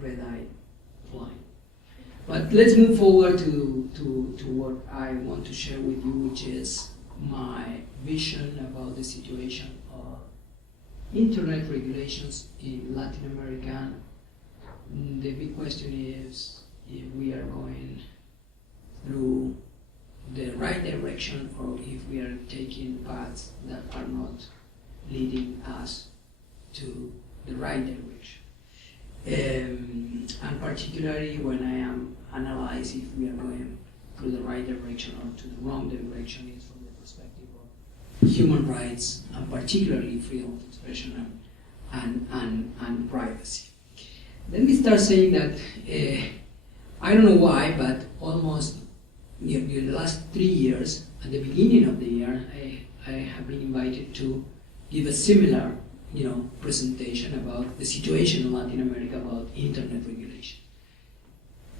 red-eye flying. But let's move forward to what I want to share with you, which is my vision about the situation of internet regulations in Latin America. The big question is if we are going through the right direction or if we are taking paths that are not leading us to the right direction. And particularly when I am analyzing if we are going through the right direction or to the wrong direction is from the perspective of human rights and particularly freedom of expression and privacy. Let me start saying that I don't know why, but almost in the last 3 years, at the beginning of the year, I have been invited to give a similar presentation about the situation in Latin America about internet regulation.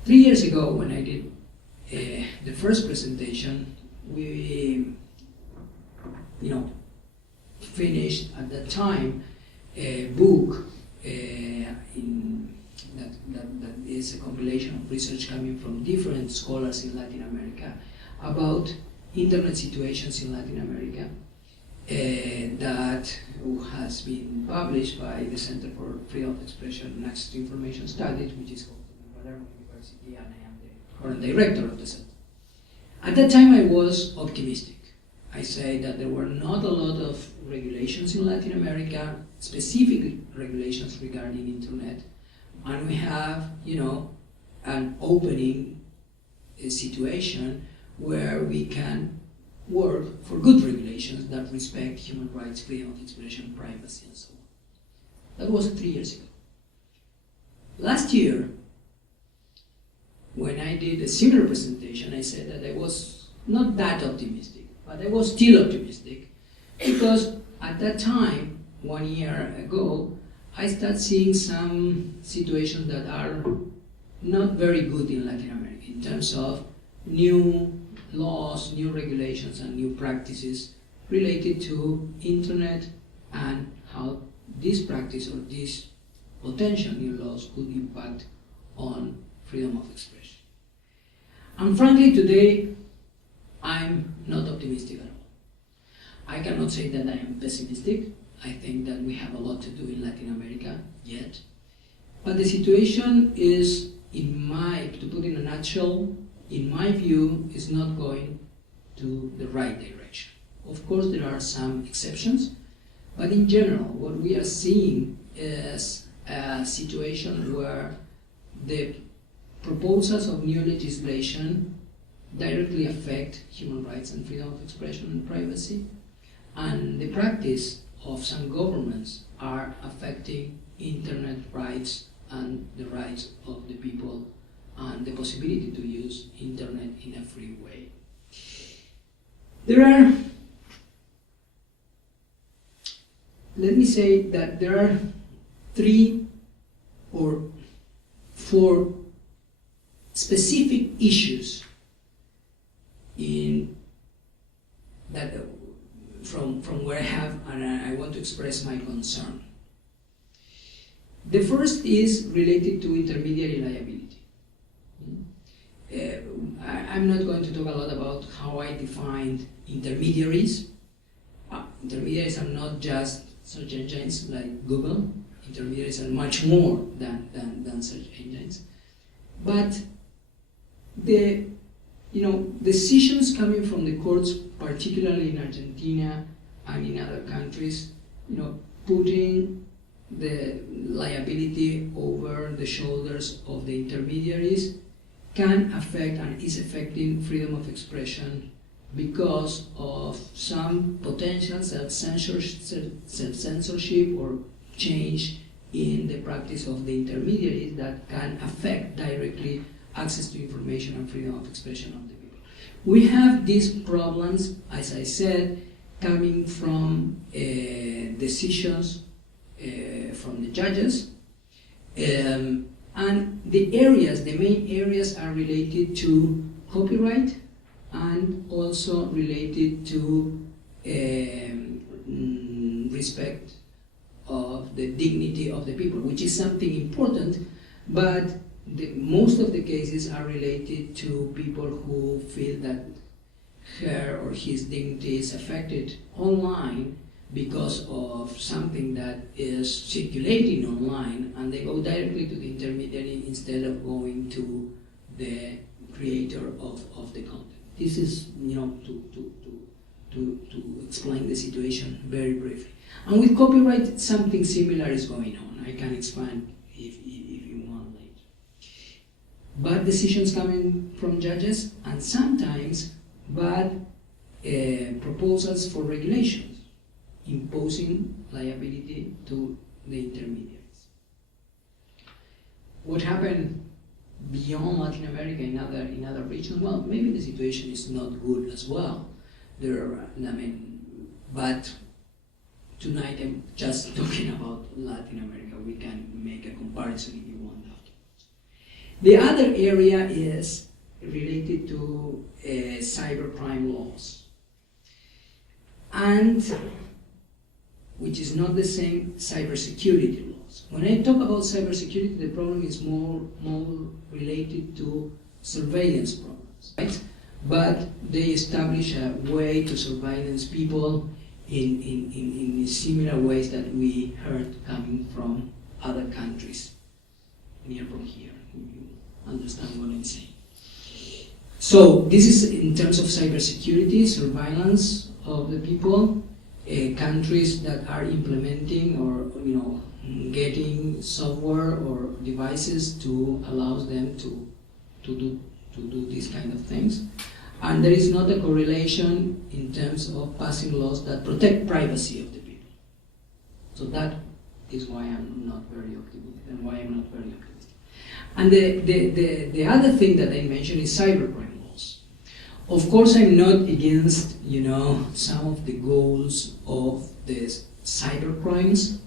3 years ago, when I did the first presentation, we finished at that time a book that is a compilation of research coming from different scholars in Latin America about internet situations in Latin America that has been published by the Center for Freedom of Expression and Access to Information Studies, which is called the Palermo University, and I am the current director of the center. At that time I was optimistic. I say that there were not a lot of regulations in Latin America, specific regulations regarding internet, and we have, an opening situation where we can work for good regulations that respect human rights, freedom of expression, privacy, and so on. That was 3 years ago. Last year, when I did a similar presentation, I said that I was not that optimistic, but I was still optimistic because at that time, 1 year ago, I started seeing some situations that are not very good in Latin America in terms of new laws, new regulations, and new practices related to internet and how this practice or these potential new laws could impact on freedom of expression. And frankly, today, I'm not optimistic at all. I cannot say that I am pessimistic. I think that we have a lot to do in Latin America yet. But the situation is, to put in a nutshell, in my view, is not going to the right direction. Of course, there are some exceptions, but in general, what we are seeing is a situation where the proposals of new legislation directly affect human rights and freedom of expression and privacy, and the practice of some governments are affecting internet rights and the rights of the people and the possibility to use internet in a free way. Let me say that there are 3 or 4 specific issues from where I have, and I want to express my concern. The first is related to intermediary liability. I'm not going to talk a lot about how I defined intermediaries. Intermediaries are not just search engines like Google. Intermediaries are much more than search engines. But the decisions coming from the courts, particularly in Argentina and in other countries, putting the liability over the shoulders of the intermediaries can affect and is affecting freedom of expression because of some potential self-censorship or change in the practice of the intermediaries that can affect directly access to information and freedom of expression of the people. We have these problems, as I said, coming from decisions from the judges, and the main areas are related to copyright and also related to respect of the dignity of the people, which is something important But most of the cases are related to people who feel that her or his dignity is affected online because of something that is circulating online, and they go directly to the intermediary instead of going to the creator of the content. This is, to explain the situation very briefly. And with copyright, something similar is going on. I can expand if you want later. Bad decisions coming from judges, and sometimes bad proposals for regulations, imposing liability to the intermediaries. What happened beyond Latin America in other regions? Well, maybe the situation is not good as well. But tonight I'm just talking about Latin America. We can make a comparison if you want afterwards. The other area is related to cybercrime laws, and which is not the same cybersecurity laws. When I talk about cybersecurity, the problem is more related to surveillance problems, right? But they establish a way to surveillance people in similar ways that we heard coming from other countries near from here, if you understand what I'm saying. So this is in terms of cybersecurity, surveillance of the people, countries that are implementing or getting software or devices to allow them to do these kind of things. And there is not a correlation in terms of passing laws that protect privacy of the people. So that is why I'm not very optimistic, and why I'm not very optimistic. And the other thing that I mentioned is cybercrime laws. Of course, I'm not against some of the goals of the cybercrimes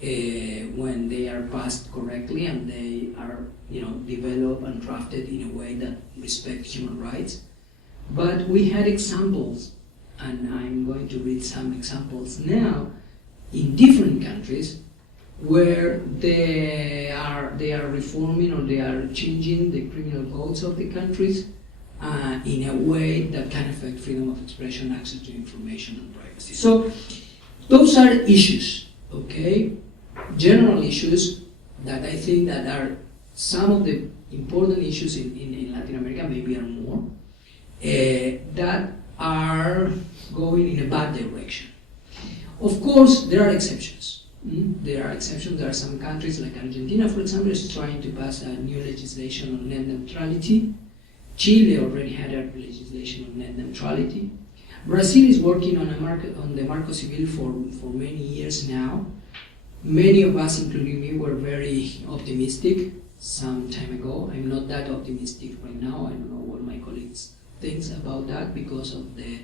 when they are passed correctly and they are developed and drafted in a way that respect human rights. But we had examples, and I'm going to read some examples now, in different countries where they are reforming or they are changing the criminal codes of the countries in a way that can affect freedom of expression, access to information, and privacy. So those are issues, okay? General issues that I think that are some of the important issues in Latin America, maybe are more, that are going in a bad direction. Of course, there are exceptions. There are exceptions. There are some countries like Argentina, for example, is trying to pass a new legislation on net neutrality. Chile already had a legislation on net neutrality. Brazil is working on the Marco Civil for many years now. Many of us, including me, were very optimistic some time ago. I'm not that optimistic right now. I don't know what my colleagues think about that because of the,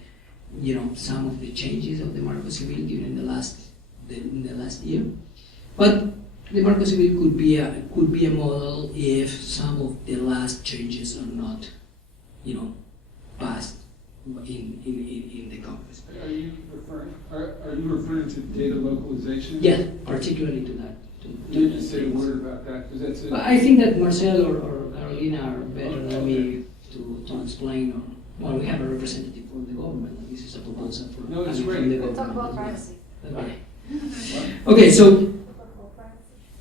some of the changes of the Marco Civil during the last year. But the Marco Civil could be a model if some of the last changes are not, passed in the Congress. Are you referring to data localization? Yes, particularly to that. Can you say a word about that? Because that's But I think that Marcel or Carolina are better than me to explain. Well, we have a representative for the government, and this is a proposal for no, it's from great. the We'll government. talk about privacy. Okay,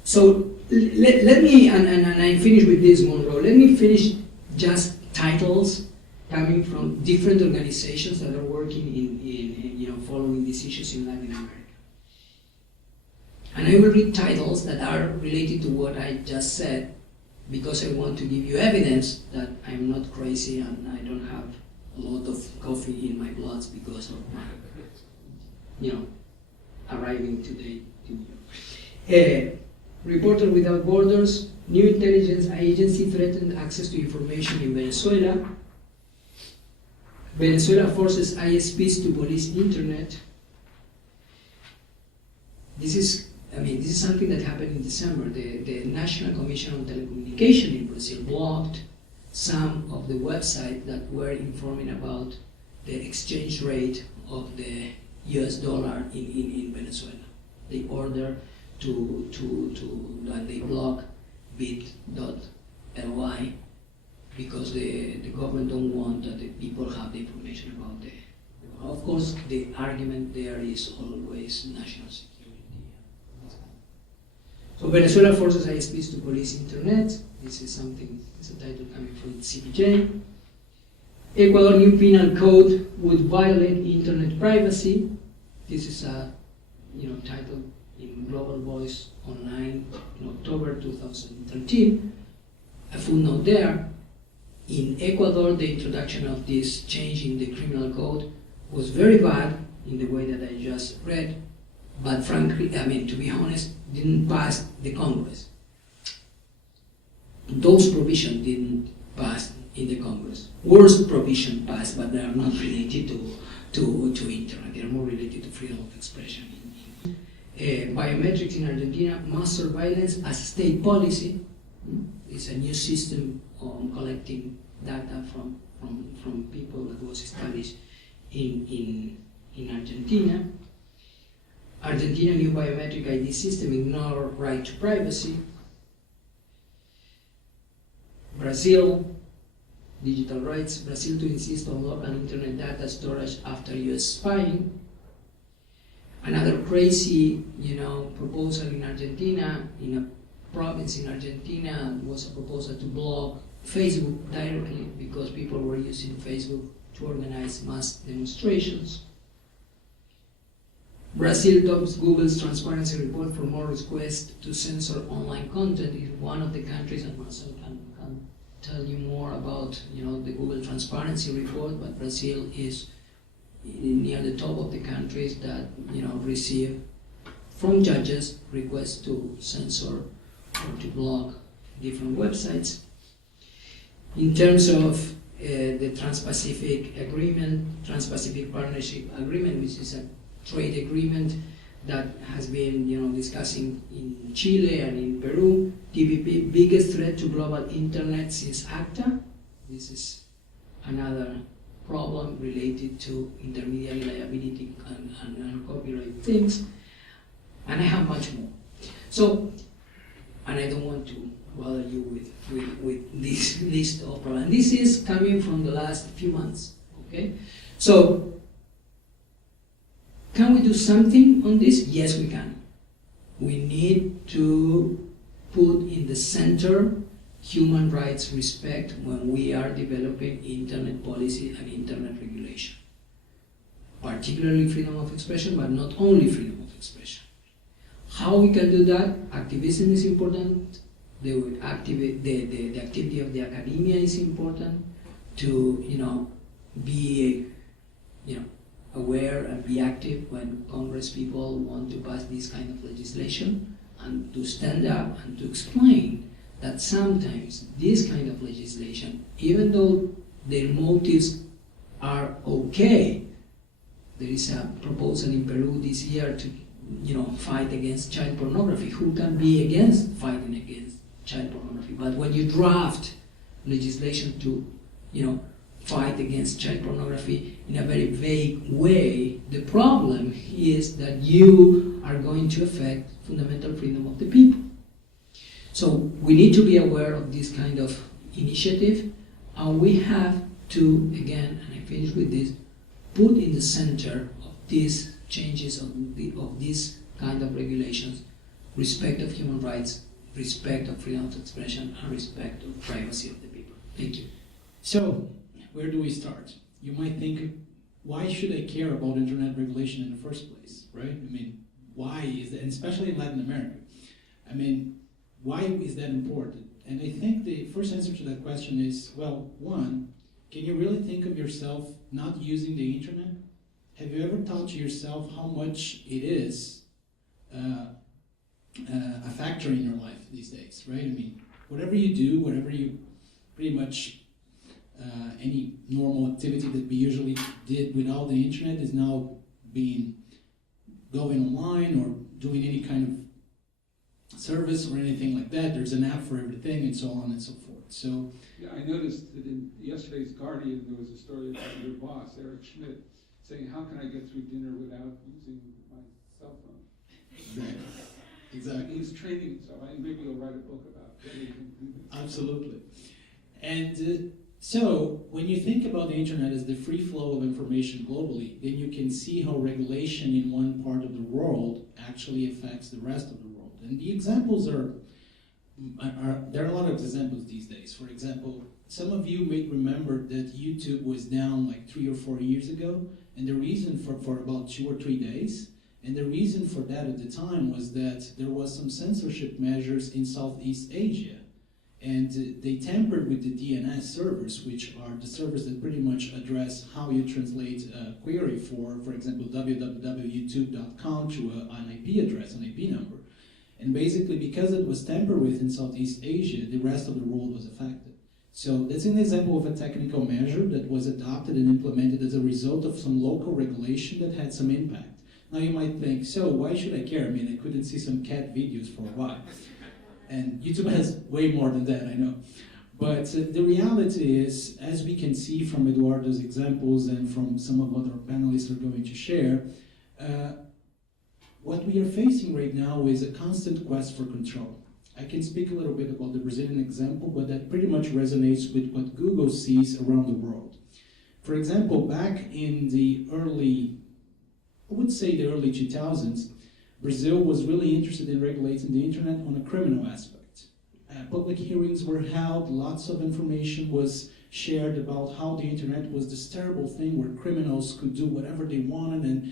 so let me, and I finish with this, Monroe. Let me finish just titles coming from different organizations that are working in following these issues in Latin America. And I will read titles that are related to what I just said, because I want to give you evidence that I'm not crazy and I don't have a lot of coffee in my blood because of my, arriving today to New York. Reporter Without Borders, new intelligence agency threatened access to information in Venezuela. Venezuela forces ISPs to police internet. This is something that happened in December. The National Commission on Telecommunication in Brazil blocked some of the websites that were informing about the exchange rate of the US dollar in Venezuela. They ordered that they block bit.ly, because the government don't want that the people have the information about the. Of course, the argument there is always national security. So Venezuela forces ISPs to police internet. This is something. It's a title coming from CPJ. Ecuador new penal code would violate internet privacy. This is a title in Global Voice Online in October 2013. A footnote there. In Ecuador, the introduction of this change in the criminal code was very bad in the way that I just read, but frankly, to be honest, didn't pass the Congress. Those provisions didn't pass in the Congress. Worse provision passed, but they are not related to internet. They are more related to freedom of expression. Biometrics in Argentina, mass surveillance as state policy. It's a new system on collecting data from people that was established in Argentina. Argentina new biometric ID system ignore right to privacy. Brazil, digital rights. Brazil to insist on local internet data storage after US spying. Another crazy, proposal in Argentina, in a province in Argentina, was a proposal to block Facebook directly because people were using Facebook to organize mass demonstrations. Brazil tops Google's transparency report for more requests to censor online content. It's one of the countries, and Marcel can tell you more about the Google transparency report, but Brazil is near the top of the countries that receive from judges requests to censor or to block different websites. In terms of the Trans-Pacific Agreement, Trans-Pacific Partnership Agreement, which is a trade agreement that has been discussing in Chile and in Peru. TPP, biggest threat to global internet since ACTA. This is another problem related to intermediary liability and copyright things. And I have much more. So, and I don't want to bother you with this list of problems. This is coming from the last few months, okay? So, can we do something on this? Yes, we can. We need to put in the center human rights respect when we are developing internet policy and internet regulation. Particularly freedom of expression, but not only freedom of expression. How we can do that? Activism is important. The activity of the academia is important to be aware and be active when Congress people want to pass this kind of legislation, and to stand up and to explain that sometimes this kind of legislation, even though their motives are okay, there is a proposal in Peru this year to fight against child pornography. Who can be against fighting against child pornography? But when you draft legislation to fight against child pornography in a very vague way, the problem is that you are going to affect fundamental freedom of the people. So we need to be aware of this kind of initiative, and we have to, again, and I finish with this, put in the center of these changes of this kind of regulations respect of human rights, respect of freedom of expression, and respect of privacy of the people. Thank you. So, where do we start? You might think, why should I care about internet regulation in the first place, right? I mean, why is that, and especially in Latin America? I mean, why is that important? And I think the first answer to that question is, well, one, can you really think of yourself not using the internet? Have you ever thought to yourself how much it is a factor in your life these days, right? I mean, whatever you do, whatever you pretty much any normal activity that we usually did without the internet is now going online or doing any kind of service or anything like that. There's an app for everything and so on and so forth. So yeah, I noticed that in yesterday's Guardian there was a story about your boss, Eric Schmidt, saying, how can I get through dinner without using my cell phone? Exactly. Exactly. He's training himself. Maybe he'll write a book about it. Absolutely. And so, when you think about the internet as the free flow of information globally, then you can see how regulation in one part of the world actually affects the rest of the world. And the examples there are a lot of examples these days. For example, some of you may remember that YouTube was down like 3 or 4 years ago, and the reason for about 2 or 3 days. And the reason for that at the time was that there was some censorship measures in Southeast Asia. And they tampered with the DNS servers, which are the servers that pretty much address how you translate a query for example, www.youtube.com to an IP address, an IP number. And basically, because it was tampered with in Southeast Asia, the rest of the world was affected. So that's an example of a technical measure that was adopted and implemented as a result of some local regulation that had some impact. Now you might think, so why should I care? I mean, I couldn't see some cat videos for a while. And YouTube has way more than that, I know. But the reality is, as we can see from Eduardo's examples and from some of what our panelists are going to share, what we are facing right now is a constant quest for control. I can speak a little bit about the Brazilian example, but that pretty much resonates with what Google sees around the world. For example, back in the early 2000s, Brazil was really interested in regulating the internet on a criminal aspect. Public hearings were held, lots of information was shared about how the internet was this terrible thing where criminals could do whatever they wanted, and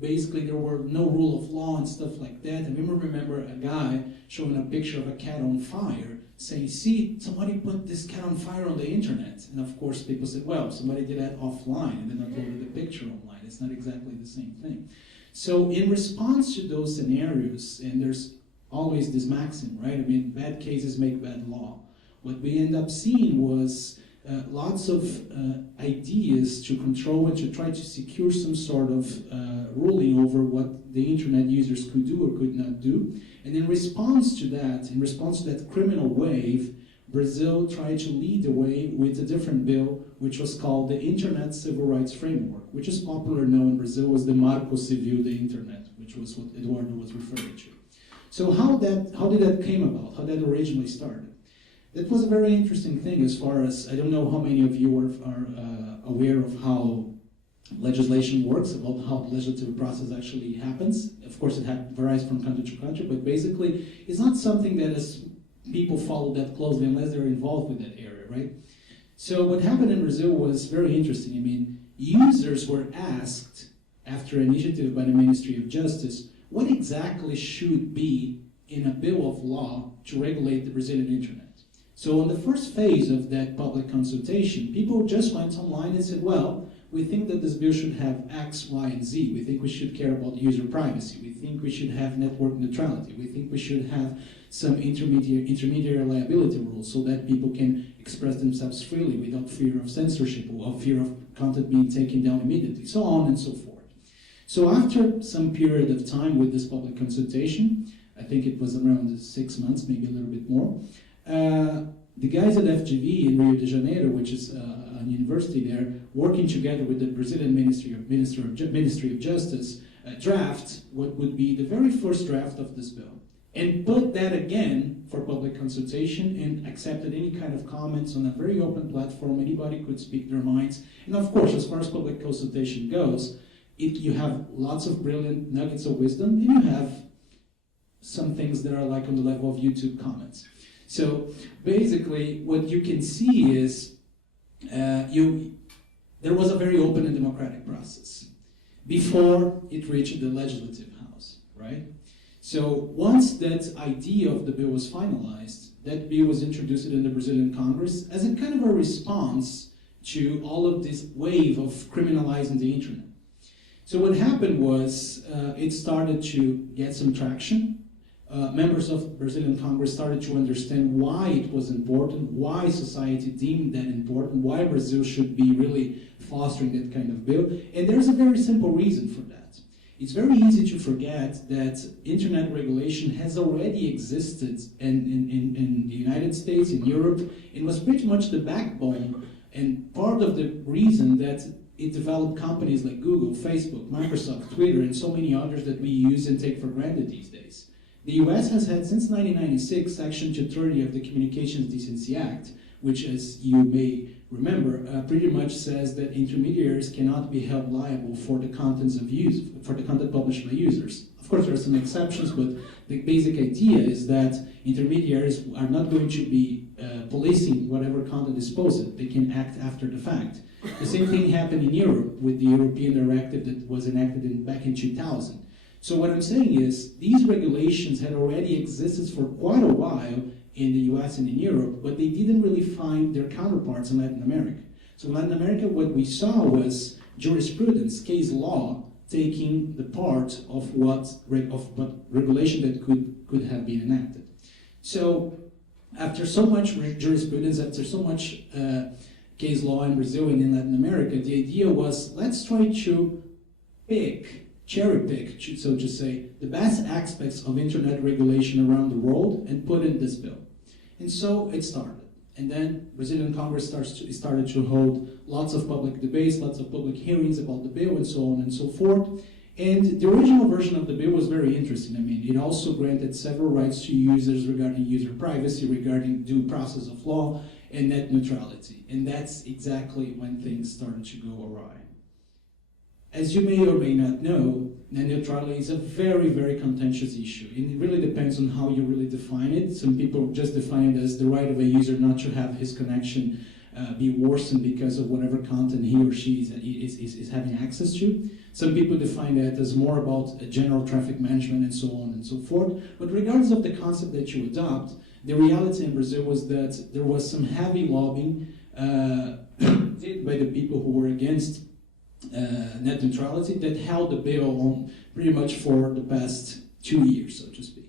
basically there were no rule of law and stuff like that. And I remember a guy showing a picture of a cat on fire, saying, see, somebody put this cat on fire on the internet. And of course people said, well, somebody did that offline and then uploaded the picture online. It's not exactly the same thing. So in response to those scenarios, and there's always this maxim, right? I mean, bad cases make bad law. What we end up seeing was lots of ideas to control and to try to secure some sort of ruling over what the internet users could do or could not do. And in response to that criminal wave, Brazil tried to lead the way with a different bill, which was called the Internet Civil Rights Framework, which is popular now in Brazil as the Marco Civil de Internet, which was what Eduardo was referring to. So how did that came about? How that originally started? That was a very interesting thing as far as, I don't know how many of you are aware of how legislation works, about how the legislative process actually happens. Of course, it varies from country to country, but basically, it's not something that is people follow that closely unless they're involved with that area, right? So what happened in Brazil was very interesting. I mean, users were asked, after an initiative by the Ministry of Justice, what exactly should be in a bill of law to regulate the Brazilian internet. So on the first phase of that public consultation, people just went online and said, well, we think that this bill should have X, Y, and Z. We think we should care about user privacy. We think we should have network neutrality. We think we should have some intermediary liability rules so that people can express themselves freely without fear of censorship or fear of content being taken down immediately, so on and so forth. So after some period of time with this public consultation, I think it was around 6 months, maybe a little bit more, the guys at FGV in Rio de Janeiro, which is a university there, working together with the Brazilian Ministry of Justice, draft what would be the very first draft of this bill, and put that again for public consultation and accepted any kind of comments on a very open platform. Anybody could speak their minds. And of course, as far as public consultation goes, you have lots of brilliant nuggets of wisdom, and you have some things that are like on the level of YouTube comments. So basically, what you can see is there was a very open and democratic process before it reached the legislative house, right? So once that idea of the bill was finalized, that bill was introduced in the Brazilian Congress as a kind of a response to all of this wave of criminalizing the internet. So what happened was it started to get some traction. Members of Brazilian Congress started to understand why it was important, why society deemed that important, why Brazil should be really fostering that kind of bill. And there's a very simple reason for that. It's very easy to forget that internet regulation has already existed in the United States, in Europe. It was pretty much the backbone and part of the reason that it developed companies like Google, Facebook, Microsoft, Twitter, and so many others that we use and take for granted these days. The US has had, since 1996, Section 230 of the Communications Decency Act, which, as you may remember, pretty much says that intermediaries cannot be held liable for the for the content published by users. Of course, there are some exceptions, but the basic idea is that intermediaries are not going to be policing whatever content is posted. They can act after the fact. The same thing happened in Europe with the European directive that was enacted back in 2000. So what I'm saying is, these regulations had already existed for quite a while in the US and in Europe, but they didn't really find their counterparts in Latin America. So in Latin America, what we saw was jurisprudence, case law, taking the part of what regulation that could have been enacted. So after so much jurisprudence, after so much case law in Brazil and in Latin America, the idea was, let's try to cherry pick, so to say, the best aspects of internet regulation around the world and put in this bill. And so it started. And then Brazilian Congress started to hold lots of public debates, lots of public hearings about the bill, and so on and so forth. And the original version of the bill was very interesting. I mean, it also granted several rights to users regarding user privacy, regarding due process of law, and net neutrality. And that's exactly when things started to go awry. As you may or may not know, net neutrality is a very, very contentious issue. And it really depends on how you really define it. Some people just define it as the right of a user not to have his connection be worsened because of whatever content he or she is having access to. Some people define that as more about general traffic management and so on and so forth. But regardless of the concept that you adopt, the reality in Brazil was that there was some heavy lobbying did by the people who were against net neutrality that held the bill on pretty much for the past 2 years, so to speak.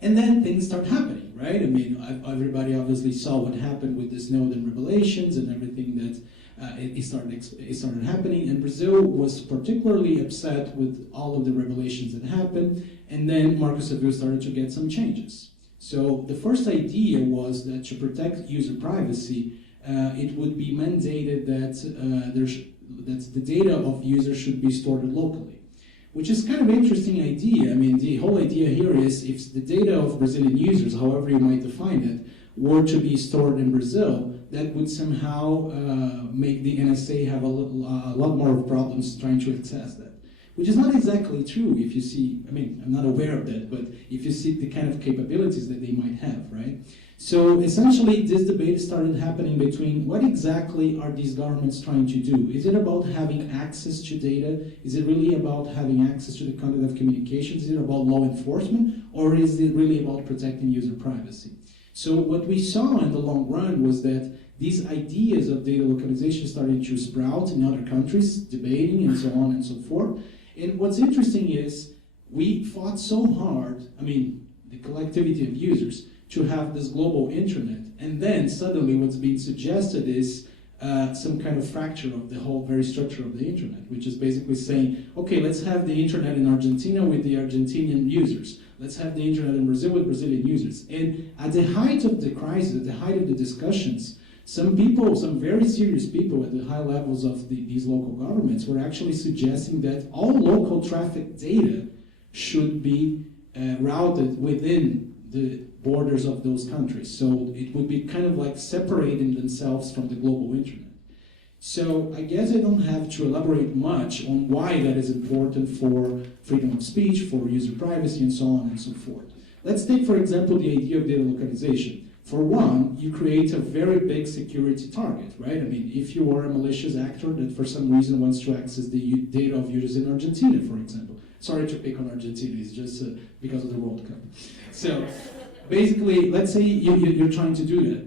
And then things start happening, right? I mean, everybody obviously saw what happened with the Snowden revelations and everything that it started happening, and Brazil was particularly upset with all of the revelations that happened, and then Marco Seville started to get some changes. So the first idea was that to protect user privacy, it would be mandated that that the data of users should be stored locally, which is kind of an interesting idea. I mean, the whole idea here is if the data of Brazilian users, however you might define it, were to be stored in Brazil, that would somehow make the NSA have a lot more problems trying to access that, which is not exactly true if you see, I mean, I'm not aware of that, but if you see the kind of capabilities that they might have, right? So essentially, this debate started happening between what exactly are these governments trying to do? Is it about having access to data? Is it really about having access to the content of communications? Is it about law enforcement? Or is it really about protecting user privacy? So what we saw in the long run was that these ideas of data localization started to sprout in other countries, debating and so on and so forth. And what's interesting is we fought so hard, I mean, the collectivity of users, to have this global internet, and then suddenly what's being suggested is some kind of fracture of the whole very structure of the internet, which is basically saying, okay, let's have the internet in Argentina with the Argentinian users. Let's have the internet in Brazil with Brazilian users. And at the height of the crisis, at the height of the discussions, some people, some very serious people at the high levels of these local governments were actually suggesting that all local traffic data should be routed within the borders of those countries. So it would be kind of like separating themselves from the global internet. So I guess I don't have to elaborate much on why that is important for freedom of speech, for user privacy, and so on and so forth. Let's take, for example, the idea of data localization. For one, you create a very big security target, right? I mean, if you are a malicious actor that for some reason wants to access the data of users in Argentina, for example. Sorry to pick on Argentina, it's just because of the World Cup. So basically, let's say you're trying to do that.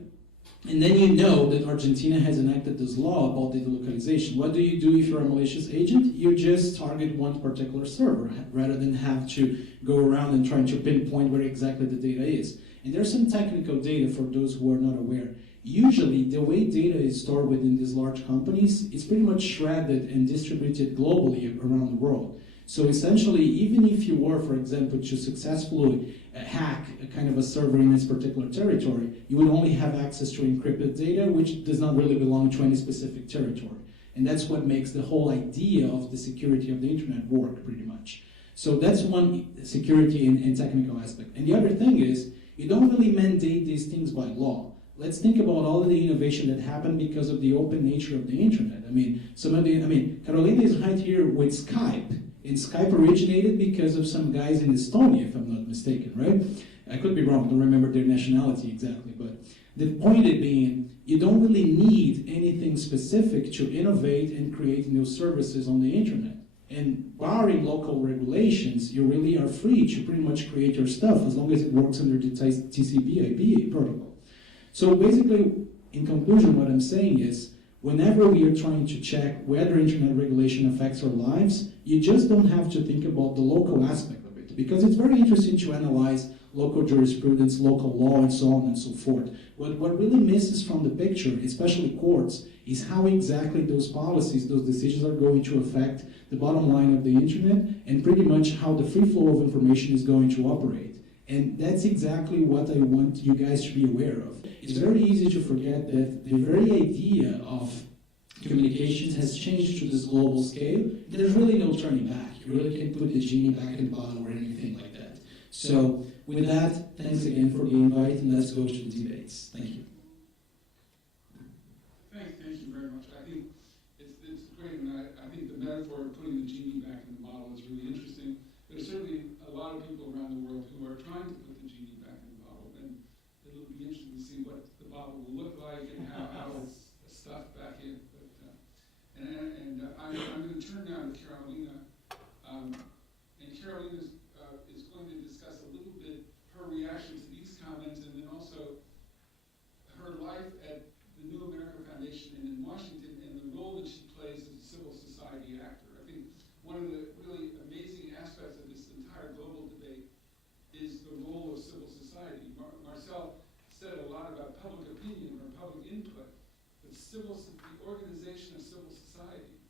And then you know that Argentina has enacted this law about data localization. What do you do if you're a malicious agent? You just target one particular server rather than have to go around and trying to pinpoint where exactly the data is. And there's some technical data for those who are not aware. Usually, the way data is stored within these large companies is pretty much shredded and distributed globally around the world. So essentially, even if you were, for example, to successfully hack a kind of a server in this particular territory, you would only have access to encrypted data, which does not really belong to any specific territory. And that's what makes the whole idea of the security of the internet work, pretty much. So that's one security and technical aspect. And the other thing is, you don't really mandate these things by law. Let's think about all of the innovation that happened because of the open nature of the internet. Carolina is right here with Skype, and Skype originated because of some guys in Estonia, if I'm not mistaken, right? I could be wrong, I don't remember their nationality exactly, but the point it being, you don't really need anything specific to innovate and create new services on the internet. And barring local regulations, you really are free to pretty much create your stuff as long as it works under the TCP/IP protocol. So basically, in conclusion, what I'm saying is, whenever we are trying to check whether internet regulation affects our lives, you just don't have to think about the local aspect of it, because it's very interesting to analyze local jurisprudence, local law, and so on and so forth. What really misses from the picture, especially courts, is how exactly those policies, those decisions are going to affect the bottom line of the internet, and pretty much how the free flow of information is going to operate. And that's exactly what I want you guys to be aware of. It's very easy to forget that the very idea of communications has changed to this global scale. There's really no turning back. You really can't put the genie back in the bottle or anything like that. So with that, thanks again for the invite, and let's go to the debates. Thank you. Thank you very much. I think it's great, and I think the metaphor of putting the genie back in the bottle is really interesting. There's certainly a lot of people around the world who are trying to put the genie back in the bottle, and it'll be interesting to see what the bottle will look like and how it's stuffed back in. But I'm going to turn now to Carolina, and Carolina is going to discuss a little bit her reaction to these comments, and then also her life at the New America Foundation and in Washington, and the role that she plays as a civil society actor. I think one of the really amazing aspects of this entire global debate is the role of civil society. Marcel said a lot about public opinion or public input, but the organization of civil society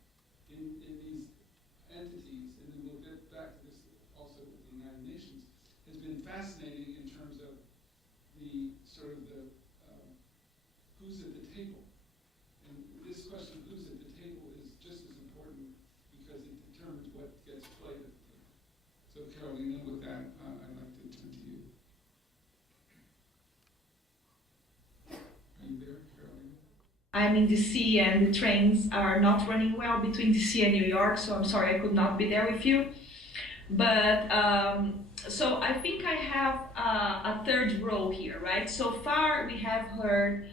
in these entities, and then we'll get back to this also with the United Nations, has been fascinating in terms of the sort of the who's at the table. And this question of who's at the table is just as important because it determines what gets played at the table. So Carolina, with that, I'd like to turn to you. Are you there, Carolina? I'm in DC and the trains are not running well between DC and New York, so I'm sorry I could not be there with you. But so I think I have a third role here, right? So far we have heard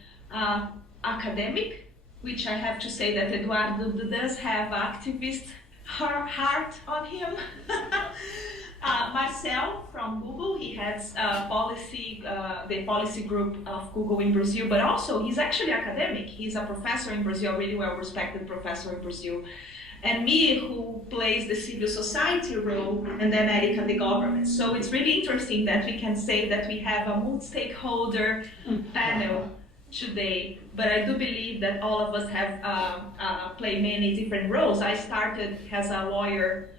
academic, which I have to say that Eduardo does have activist heart on him. Marcel from Google, he heads the policy group of Google in Brazil, but also he's actually academic. He's a professor in Brazil, a really well-respected professor in Brazil. And me, who plays the civil society role, and then Erica, the government. So it's really interesting that we can say that we have a multi-stakeholder panel today, but I do believe that all of us have played many different roles. I started as a lawyer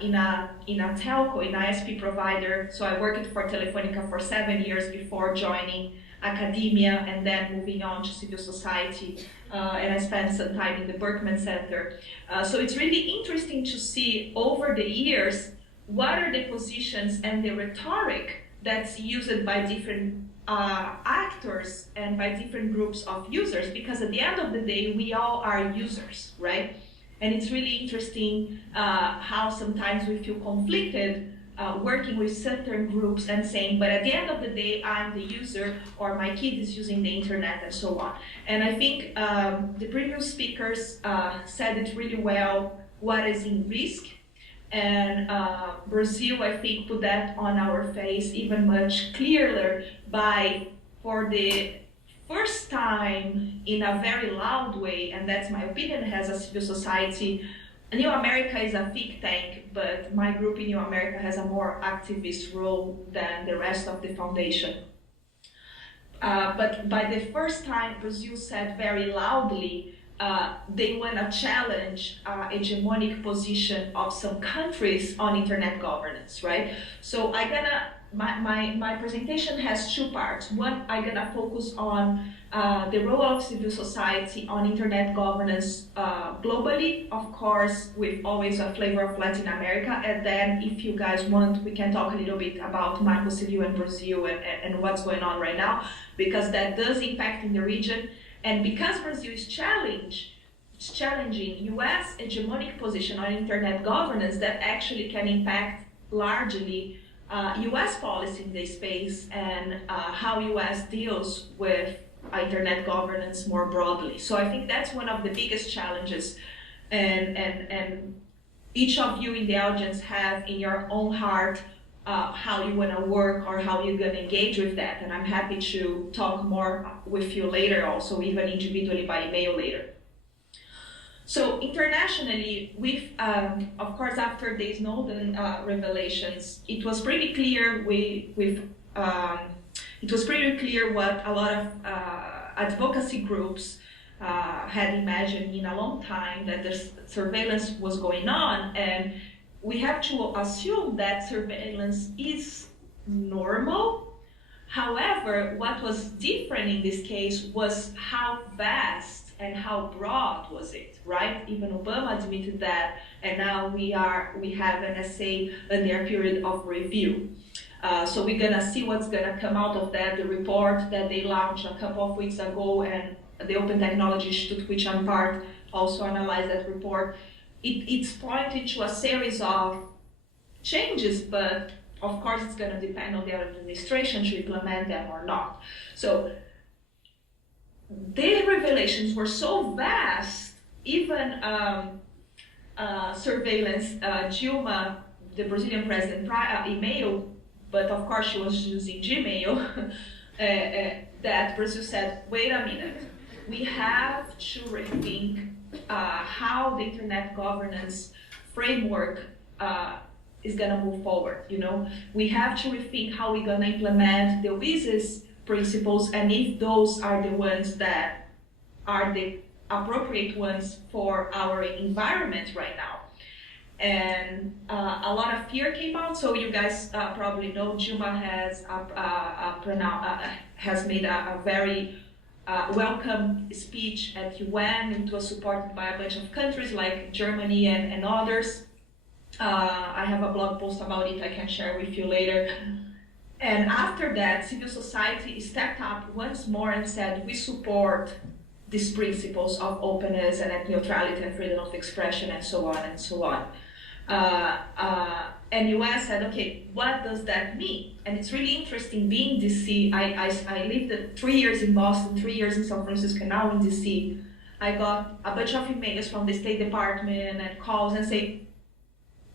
in a telco, in an ISP provider, so I worked for Telefonica for 7 years before joining academia and then moving on to civil society, and I spent some time in the Berkman Center. So it's really interesting to see over the years what are the positions and the rhetoric that's used by different actors and by different groups of users, because at the end of the day, we all are users, right? And it's really interesting how sometimes we feel conflicted working with certain groups and saying, but at the end of the day, I'm the user, or my kid is using the internet, and so on. And I think the previous speakers said it really well, what is in risk. And Brazil, I think, put that on our face even much clearer by, for the first time in a very loud way, and that's my opinion as a civil society. New America is a think tank, but my group in New America has a more activist role than the rest of the foundation. But by the first time, Brazil said very loudly, they want to challenge hegemonic position of some countries on internet governance, right? So I'm gonna my presentation has two parts. One, I'm gonna focus on the role of civil society on internet governance globally, of course, with always a flavor of Latin America. And then if you guys want, we can talk a little bit about Marco Civil in Brazil and what's going on right now, because that does impact in the region. And because Brazil is challenging US hegemonic position on internet governance, that actually can impact largely US policy in this space and how US deals with internet governance more broadly. So I think that's one of the biggest challenges, and each of you in the audience have in your own heart how you want to work or how you're going to engage with that. And I'm happy to talk more with you later, also even individually by email later. So internationally, with of course after the Snowden revelations, it was pretty clear it was pretty clear what a lot of advocacy groups had imagined in a long time, that the surveillance was going on, and we have to assume that surveillance is normal. However, what was different in this case was how vast and how broad was it, right? Even Obama admitted that, and now we have an essay under a period of review. So we're gonna see what's gonna come out of that. The report that they launched a couple of weeks ago, and the Open Technology Institute, which I'm part, also analyzed that report. It's pointing to a series of changes, but of course it's gonna depend on the administration to implement them or not. So the revelations were so vast, even surveillance, Dilma, the Brazilian president, emailed, but of course she was using Gmail, that Brazil said, wait a minute, we have to rethink how the internet governance framework is gonna move forward, you know? We have to rethink how we're gonna implement the WSIS principles, and if those are the ones that are the appropriate ones for our environment right now. And a lot of fear came out. So you guys probably know Dilma has made a very welcome speech at UN. It was supported by a bunch of countries like Germany and others. I have a blog post about it I can share with you later. And after that, civil society stepped up once more and said, we support these principles of openness and net neutrality and freedom of expression and so on and so on. And US said, okay, what does that mean? And it's really interesting being DC. I lived 3 years in Boston, 3 years in San Francisco, now in DC. I got a bunch of emails from the State Department and calls and say,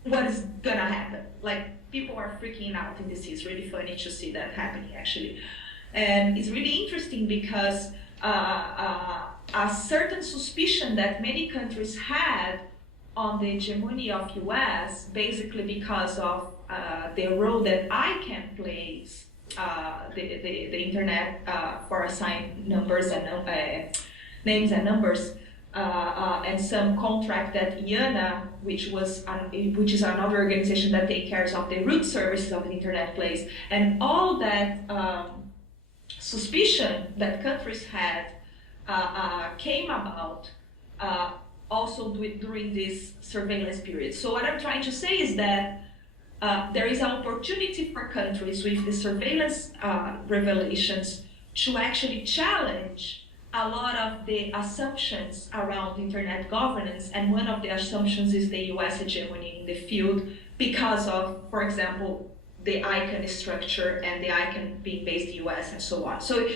what is gonna happen? Like, people are freaking out in DC. It's really funny to see that happening, actually. And it's really interesting because a certain suspicion that many countries had on the hegemony of US, basically because of the role that ICANN plays, the internet for assigned numbers and names and numbers, and some contract that IANA, which is another organization that takes care of the root services of the internet plays, and all that suspicion that countries had came about also during this surveillance period. So what I'm trying to say is that there is an opportunity for countries with the surveillance revelations to actually challenge a lot of the assumptions around internet governance, and one of the assumptions is the US hegemony in the field because of, for example, the ICANN structure and the ICANN being based in the US and so on. So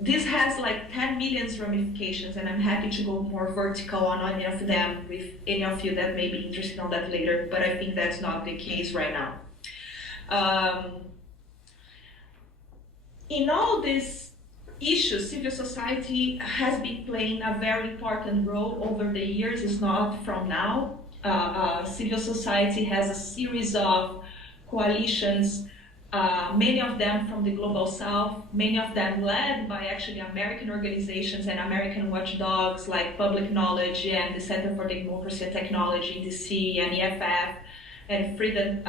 this has like 10 million ramifications, and I'm happy to go more vertical on any of them with any of you that may be interested on that later, but I think that's not the case right now. In all these issues, civil society has been playing a very important role over the years. It's not from now. Civil society has a series of coalitions, many of them from the Global South, many of them led by actually American organizations and American watchdogs like Public Knowledge and the Center for Democracy and Technology in DC and EFF and freedom,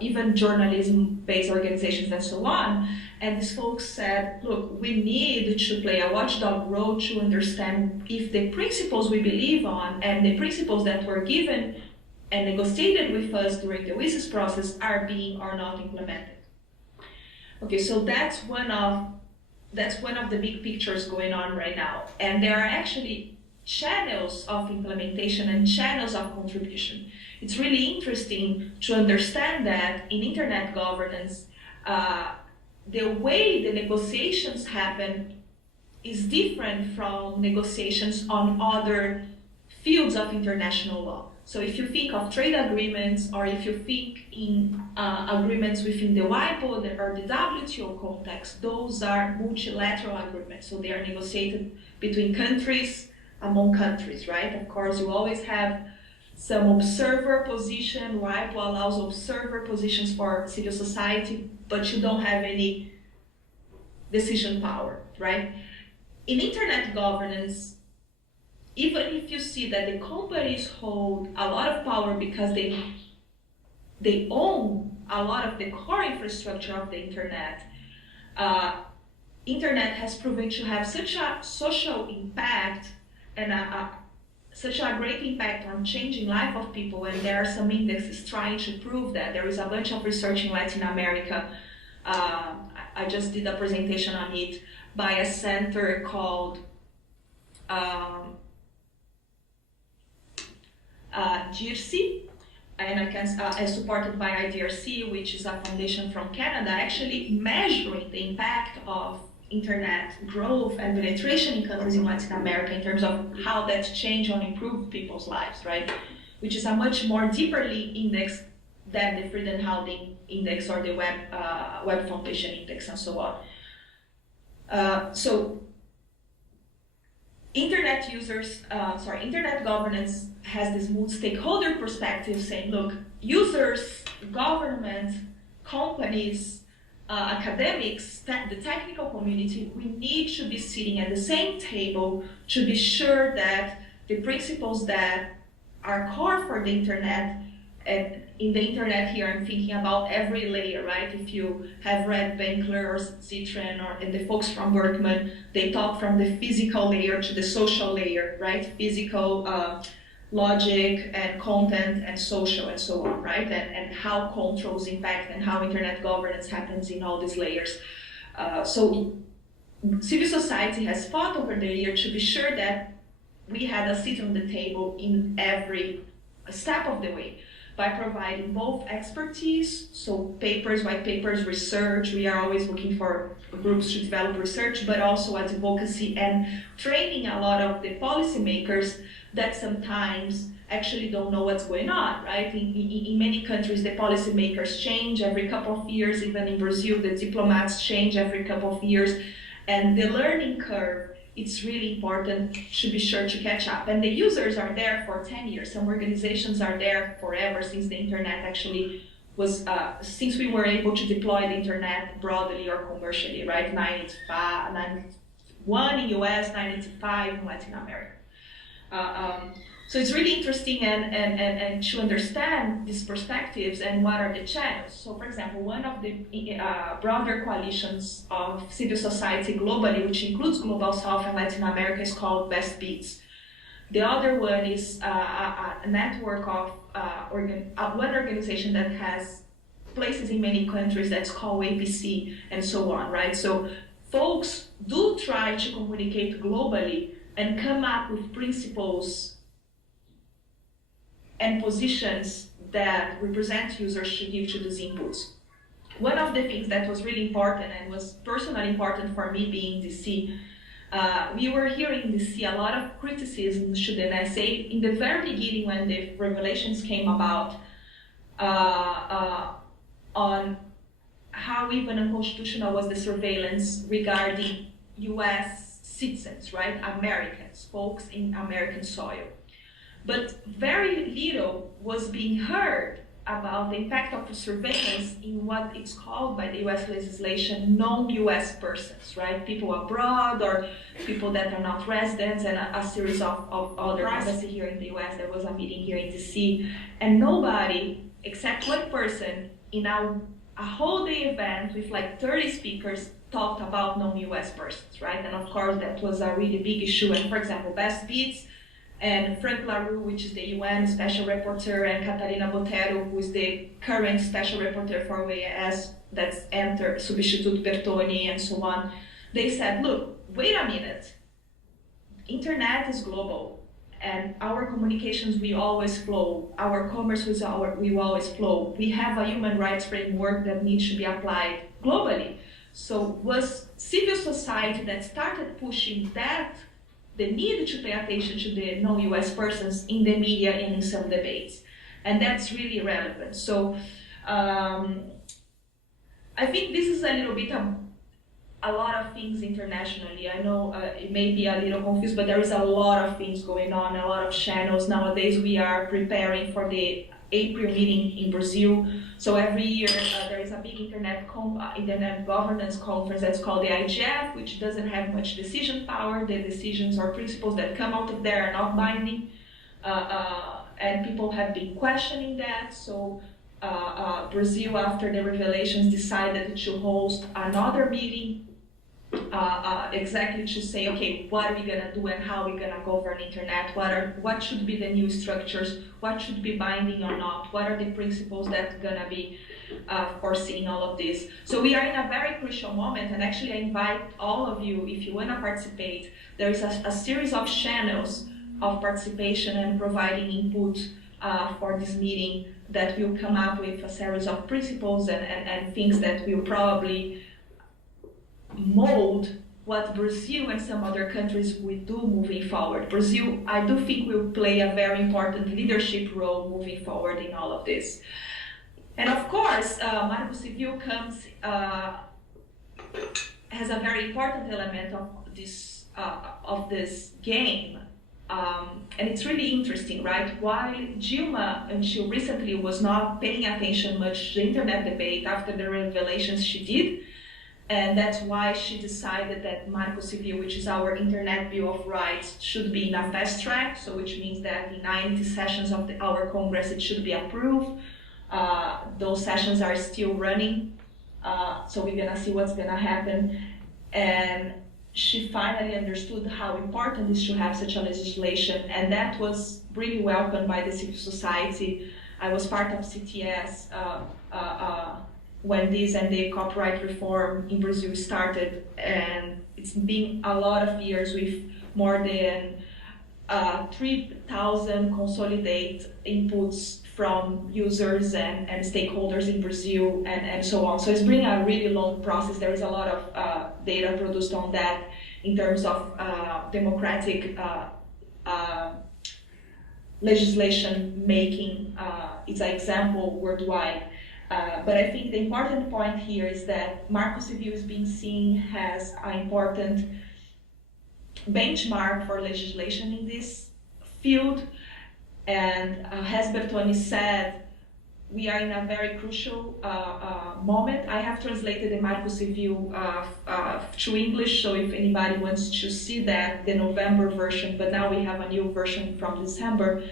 even journalism-based organizations and so on. And these folks said, look, we need to play a watchdog role to understand if the principles we believe on and the principles that were given and negotiated with us during the WSIS process are being or not implemented. Okay, so that's one of the big pictures going on right now. And there are actually channels of implementation and channels of contribution. It's really interesting to understand that in internet governance, the way the negotiations happen is different from negotiations on other fields of international law. So if you think of trade agreements, or if you think in agreements within the WIPO or the WTO context, those are multilateral agreements. So they are negotiated between countries, among countries, right? Of course, you always have some observer position. WIPO allows observer positions for civil society, but you don't have any decision power, right? In internet governance, even if you see that the companies hold a lot of power because they own a lot of the core infrastructure of the internet, internet has proven to have such a social impact and such a great impact on changing life of people, and there are some indexes trying to prove that. There is a bunch of research in Latin America. I just did a presentation on it by a center called GIRC, and supported by IDRC, which is a foundation from Canada, actually measuring the impact of internet growth and penetration in countries in Latin America in terms of how that's changed or improved people's lives, right? Which is a much more deeperly indexed than the Freedom Housing Index or the Web Foundation Index and so on. So internet governance has this multi-stakeholder perspective saying, look, users, government, companies, academics, the technical community, we need to be sitting at the same table to be sure that the principles that are core for the internet, and in the internet here I'm thinking about every layer, right? If you have read Benkler or Zitran and the folks from Berkman, they talk from the physical layer to the social layer, right? Physical, logic and content and social and so on, right? And how controls impact and how internet governance happens in all these layers. So civil society has fought over the year to be sure that we had a seat on the table in every step of the way by providing both expertise, so papers, white papers, research. We are always looking for groups to develop research, but also advocacy and training a lot of the policymakers that sometimes actually don't know what's going on, right? In many countries, the policymakers change every couple of years. Even in Brazil, the diplomats change every couple of years. And the learning curve, it's really important to be sure to catch up. And the users are there for 10 years. Some organizations are there forever since the internet actually was, since we were able to deploy the internet broadly or commercially, right? 91 in US, 95 in Latin America. So it's really interesting and to understand these perspectives and what are the channels. So for example, one of the broader coalitions of civil society globally, which includes Global South and Latin America, is called Best Beats. The other one is a network of one organization that has places in many countries that's called APC and so on, right? So folks do try to communicate globally and come up with principles and positions that represent users should give to these inputs. One of the things that was really important and was personally important for me being in DC, we were hearing in DC a lot of criticism, should I say, in the very beginning when the regulations came about on how even unconstitutional was the surveillance regarding US citizens, right? Americans, folks in American soil. But very little was being heard about the impact of surveillance in what is called by the US legislation non-US persons, right? People abroad or people that are not residents, and a series of other privacy here in the US. There was a meeting here in DC, and nobody except one person in a whole day event with like 30 speakers talked about non-US persons, right? And of course that was a really big issue. And for example, Best Beats and Frank LaRue, which is the UN Special Rapporteur, and Catarina Botero, who is the current Special Rapporteur for OAS, that's entered Substituto Bertoni and so on, they said, look, wait a minute, internet is global, and our communications will always flow, our commerce will always flow. We have a human rights framework that needs to be applied globally. So was civil society that started pushing that, the need to pay attention to the non-US persons in the media and in some debates. And that's really relevant. So I think this is a little bit a lot of things internationally. I know it may be a little confused, but there is a lot of things going on, a lot of channels. Nowadays we are preparing for the April meeting in Brazil. So every year there is a big internet governance conference that's called the IGF, which doesn't have much decision power. The decisions or principles that come out of there are not binding. And people have been questioning that. So Brazil, after the revelations, decided to host another meeting exactly to say, okay, what are we gonna do and how are we gonna govern internet? What should be the new structures? What should be binding or not? What are the principles that's gonna be foreseeing all of this? So we are in a very crucial moment, and actually I invite all of you, if you wanna participate, there is a series of channels of participation and providing input for this meeting that will come up with a series of principles and things that will probably mold what Brazil and some other countries will do moving forward. Brazil, I do think, will play a very important leadership role moving forward in all of this. And of course, Marco Civil has a very important element of this game. And it's really interesting, right? While Dilma, until recently, was not paying attention much to the internet debate, after the revelations she did, and that's why she decided that Marco Civil, which is our Internet Bill of Rights, should be in a fast track, so which means that in 90 sessions of our Congress it should be approved. Those sessions are still running, so we're gonna see what's gonna happen. And she finally understood how important it is to have such a legislation, and that was really welcomed by the civil society. I was part of CTS when this and the copyright reform in Brazil started, and it's been a lot of years with more than 3,000 consolidated inputs from users and stakeholders in Brazil and so on. So it's been a really long process. There is a lot of data produced on that in terms of democratic legislation making. It's an example worldwide. But I think the important point here is that Marco Civil is being seen as an important benchmark for legislation in this field. And as Bertoni said, we are in a very crucial moment. I have translated the Marco Civil to English, so if anybody wants to see that, the November version, but now we have a new version from December.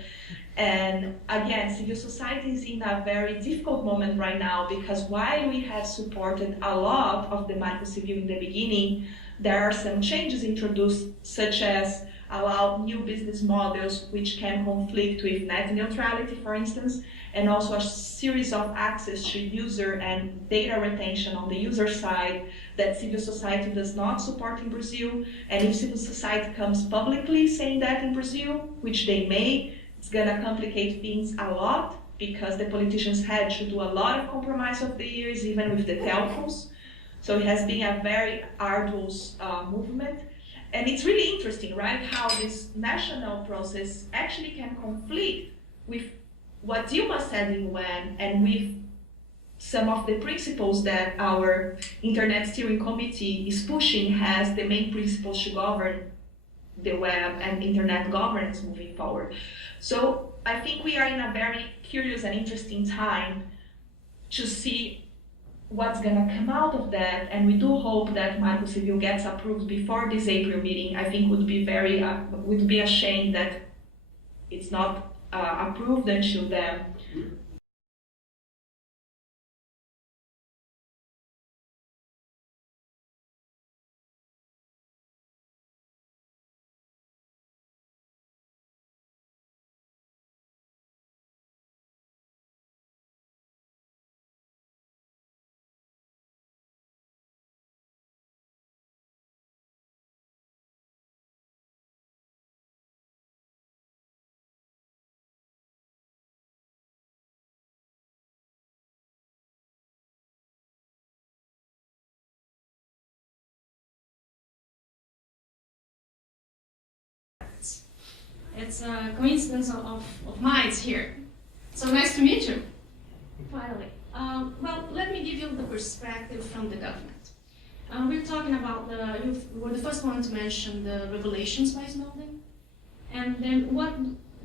And again, civil society is in a very difficult moment right now, because while we have supported a lot of the Marco Civil in the beginning, there are some changes introduced, such as allow new business models which can conflict with net neutrality, for instance, and also a series of access to user and data retention on the user side that civil society does not support in Brazil. And if civil society comes publicly saying that in Brazil, which they may, it's gonna complicate things a lot, because the politicians had to do a lot of compromise over the years, even with the telcos. So it has been a very arduous movement. And it's really interesting, right, how this national process actually can conflict with what Dilma said in UN and with some of the principles that our Internet Steering Committee is pushing as the main principles to govern the web and internet governance moving forward. So I think we are in a very curious and interesting time to see what's gonna come out of that, and we do hope that Marco Civil gets approved before this April meeting. I think would be a shame that it's not approved until then. It's a coincidence of minds here. So nice to meet you, finally. Well, let me give you the perspective from the government. We're talking about you were the first one to mention the revelations by Snowden. And then what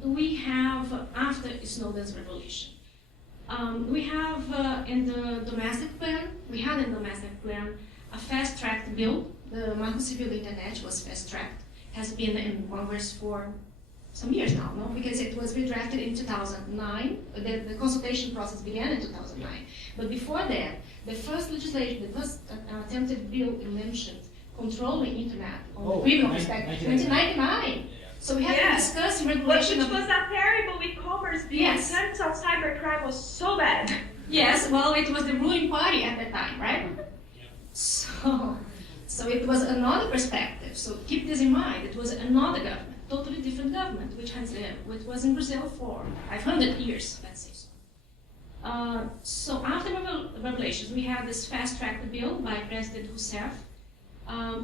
do we have after Snowden's revelation? We have in the domestic plan, a fast-tracked bill. The Marco Civil Internet was fast-tracked, has been in Congress for some years now, no? Because it was redrafted in 2009. The consultation process began in 2009. But before that, the first attempted bill mentioned controlling internet on the criminal perspective, 1999. So we have to discuss regulation. Which was a terrible e-commerce bill. Yes. In terms of cybercrime was so bad. Yes, well, it was the ruling party at that time, right? So it was another perspective. So keep this in mind. It was another government, totally different government, which was in Brazil for 500 years, let's say so. So after revelations, we have this fast-tracked bill by President Rousseff.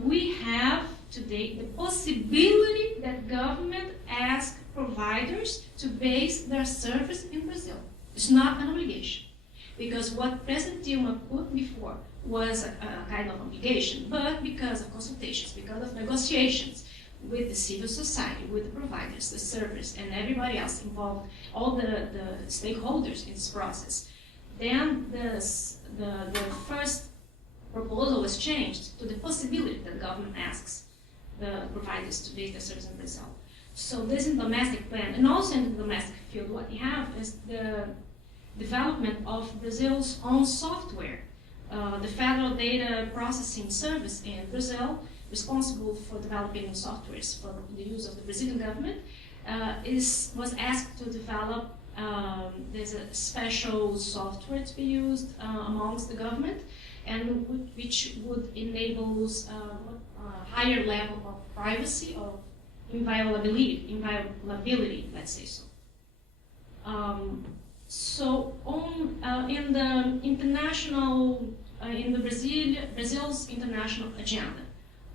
We have today the possibility that government asks providers to base their service in Brazil. It's not an obligation, because what President Dilma put before was a kind of obligation, but because of consultations, because of negotiations with the civil society, with the providers, the servers, and everybody else involved, all the stakeholders in this process, then the first proposal was changed to the possibility that government asks the providers to base their service in Brazil. So this is domestic plan, and also in the domestic field, what we have is the development of Brazil's own software. The Federal Data Processing Service in Brazil, responsible for developing softwares for the use of the Brazilian government, was asked to develop. There's a special software to be used amongst the government, and which would enable a higher level of privacy, of inviolability, let's say so. So in the international, Brazil's international agenda,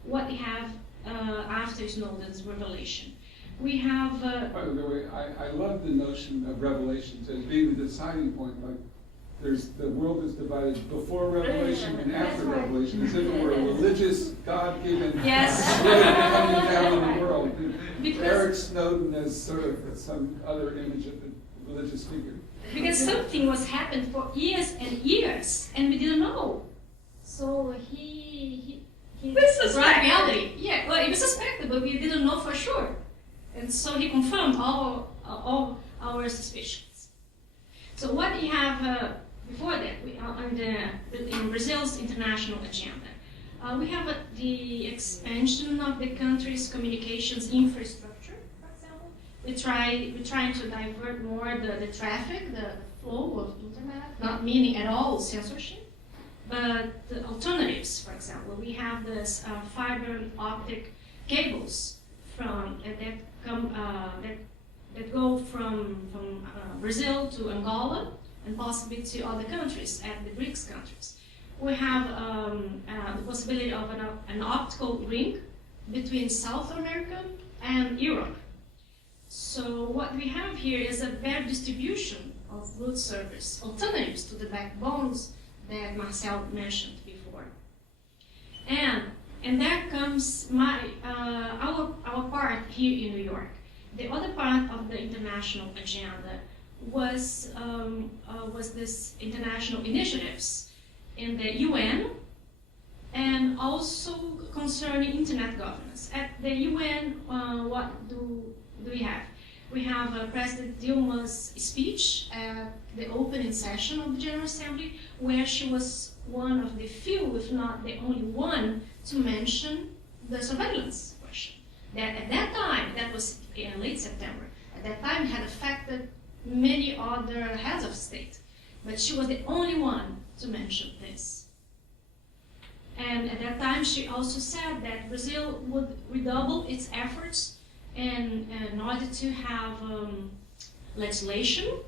what we have after Snowden's revelation, we have. By the way, I love the notion of revelations as being the deciding point. Like, the world is divided before revelation and after revelation, as if it were a religious, God-given split coming down in the world. Eric Snowden as sort of some other image of the religious figure. Because something was happened for years and years, and we didn't know. So he suspected. reality. Yeah, well, it was suspected, but we didn't know for sure. And so he confirmed all our suspicions. So what we have before that, in Brazil's international agenda, we have the expansion of the country's communications infrastructure. For example, we're trying to divert more the traffic, the flow of internet, not meaning at all censorship, but the alternatives. For example, we have this fiber optic cables that go from Brazil to Angola and possibly to other countries, at the BRICS countries. We have the possibility of an optical ring between South America and Europe. So what we have here is a better distribution of root service, alternatives to the backbones that Marcel mentioned before. And there comes our part here in New York. The other part of the international agenda was this international initiatives in the UN and also concerning internet governance. At the UN, what do we have? We have President Dilma's speech at the opening session of the General Assembly, where she was one of the few, if not the only one, to mention the surveillance question. That at that time, that was in late September, at that time had affected many other heads of state, but she was the only one to mention this. And at that time, she also said that Brazil would redouble its efforts in order to have legislation,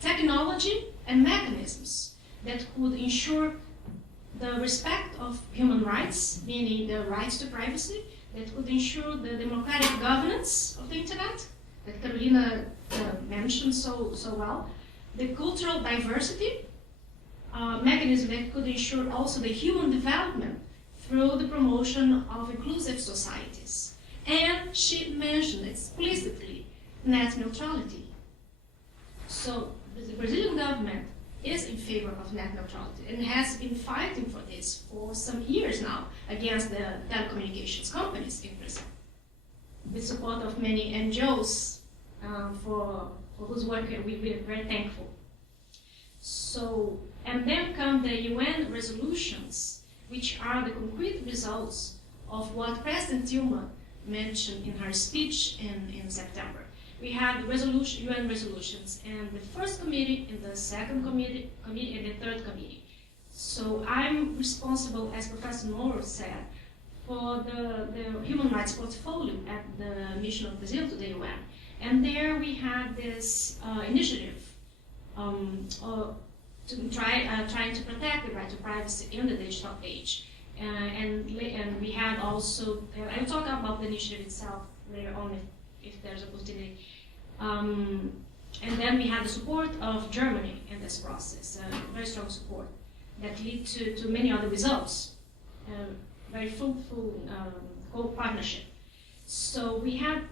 technology, and mechanisms that would ensure the respect of human rights, meaning the rights to privacy, that would ensure the democratic governance of the internet, that Carolina mentioned so well, the cultural diversity, mechanism that could ensure also the human development through the promotion of inclusive societies. And she mentioned explicitly net neutrality. So the Brazilian government is in favor of net neutrality and has been fighting for this for some years now against the telecommunications companies in Brazil, with support of many NGOs for whose work we are very thankful. So, and then come the UN resolutions, which are the concrete results of what President Dilma mentioned in her speech in September. We have UN resolutions in the first committee, in the second committee, and the third committee. So I'm responsible, as Professor Moro said, for the human rights portfolio at the Mission of Brazil to the UN. And there we had this initiative trying to protect the right to privacy in the digital age. And we had also, I'll talk about the initiative itself later on if there's opportunity. And then we had the support of Germany in this process, very strong support that lead to many other results, very fruitful co-partnership. So we had,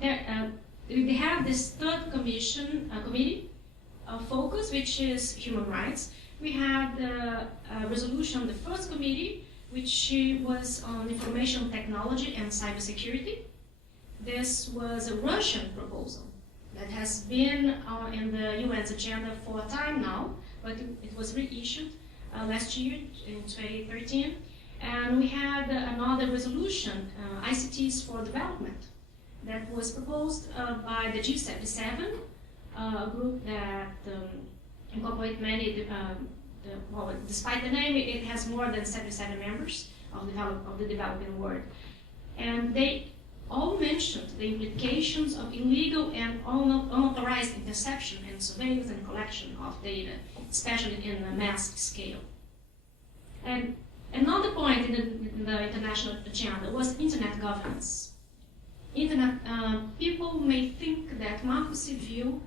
they have this third committee focus, which is human rights. We had the resolution of the first committee, which was on information technology and cybersecurity. This was a Russian proposal that has been in the UN's agenda for a time now, but it was reissued last year in 2013. And we had another resolution, ICTs for Development, that was proposed by the G77, a group that incorporates many, well, despite the name, it has more than 77 members of the developing world. And they all mentioned the implications of illegal and unauthorized interception and surveillance and collection of data, especially in a mass scale. And another point in the international agenda was internet governance. People may think that Marco Civil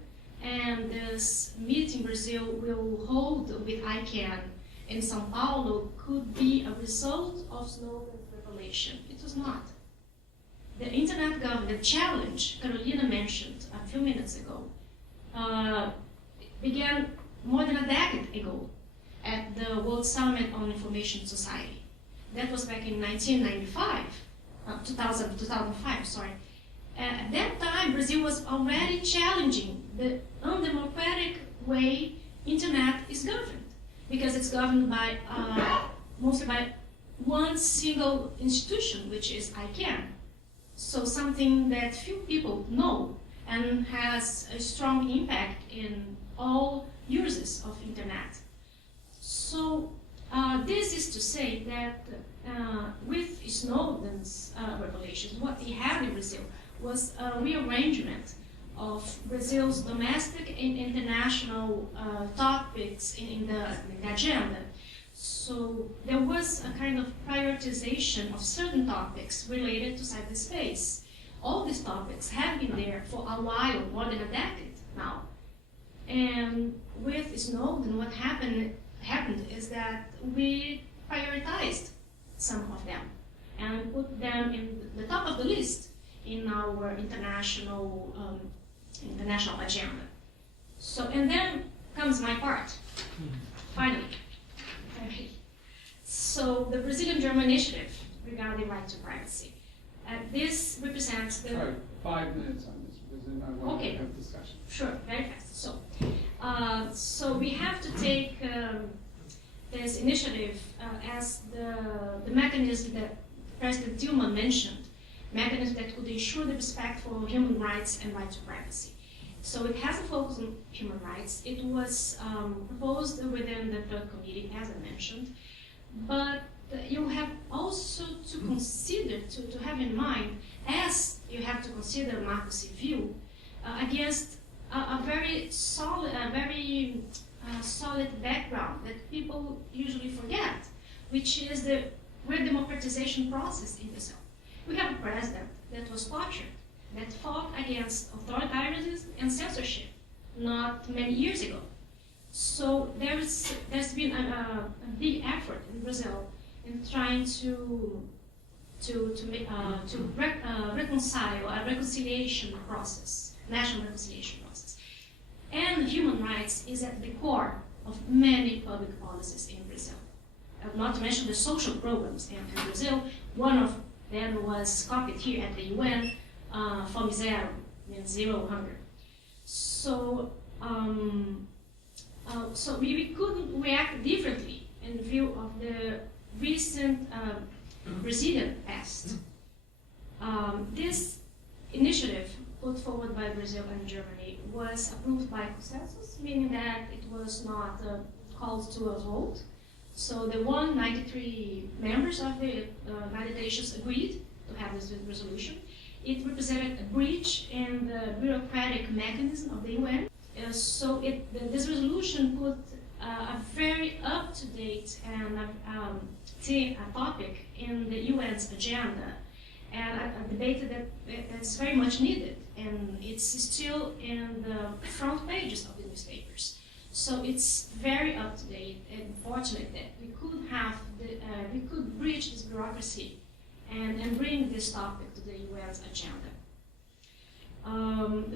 and this meeting Brazil will hold with ICANN in São Paulo could be a result of Snowden's revelation. It was not. The internet governance challenge Carolina mentioned a few minutes ago began more than a decade ago at the World Summit on Information Society. That was back in 2005, sorry. At that time, Brazil was already challenging the undemocratic way internet is governed, because it's governed by mostly by one single institution, which is ICANN. So something that few people know and has a strong impact in all users of internet. So this is to say that with Snowden's revelations, what we had in Brazil was a rearrangement of Brazil's domestic and international topics in the agenda. So there was a kind of prioritization of certain topics related to cyberspace. All these topics have been there for a while, more than a decade now. And with Snowden, what happened is that we prioritized some of them. and put them in the top of the list in our international agenda. So, and then comes my part, finally. Okay. So the Brazilian-German initiative regarding right to privacy. This represents the... Sorry, 5 minutes on this, because then I want to have discussion. Sure, very fast. So we have to take this initiative as the mechanism that President Dilma mentioned, mechanism that could ensure the respect for human rights and right to privacy. So it has a focus on human rights. It was proposed within the third committee, as I mentioned, but you have also to consider, to have in mind, as you have to consider Marco Civil, against a very solid, solid background that people usually forget, which is the redemocratization process in Brazil. We have a president that was tortured, that fought against authoritarianism and censorship not many years ago. So there's been a big effort in Brazil in trying to reconcile a reconciliation process, national reconciliation process. And human rights is at the core of many public policies in Brazil. Not to mention the social programs in Brazil. One of them was copied here at the UN, Fome Zero, means zero hunger. So, so we couldn't react differently in view of the recent Brazilian past. This initiative put forward by Brazil and Germany was approved by consensus, meaning that it was not called to a vote. So the 193 members of the United Nations agreed to have this resolution. It represented a breach in the bureaucratic mechanism of the UN. So this resolution put a very up-to-date and topic in the UN's agenda, and a debate that's very much needed, and it's still in the front pages of the newspapers. So it's very up-to-date and fortunate that we could breach this bureaucracy and bring this topic to the UN's agenda.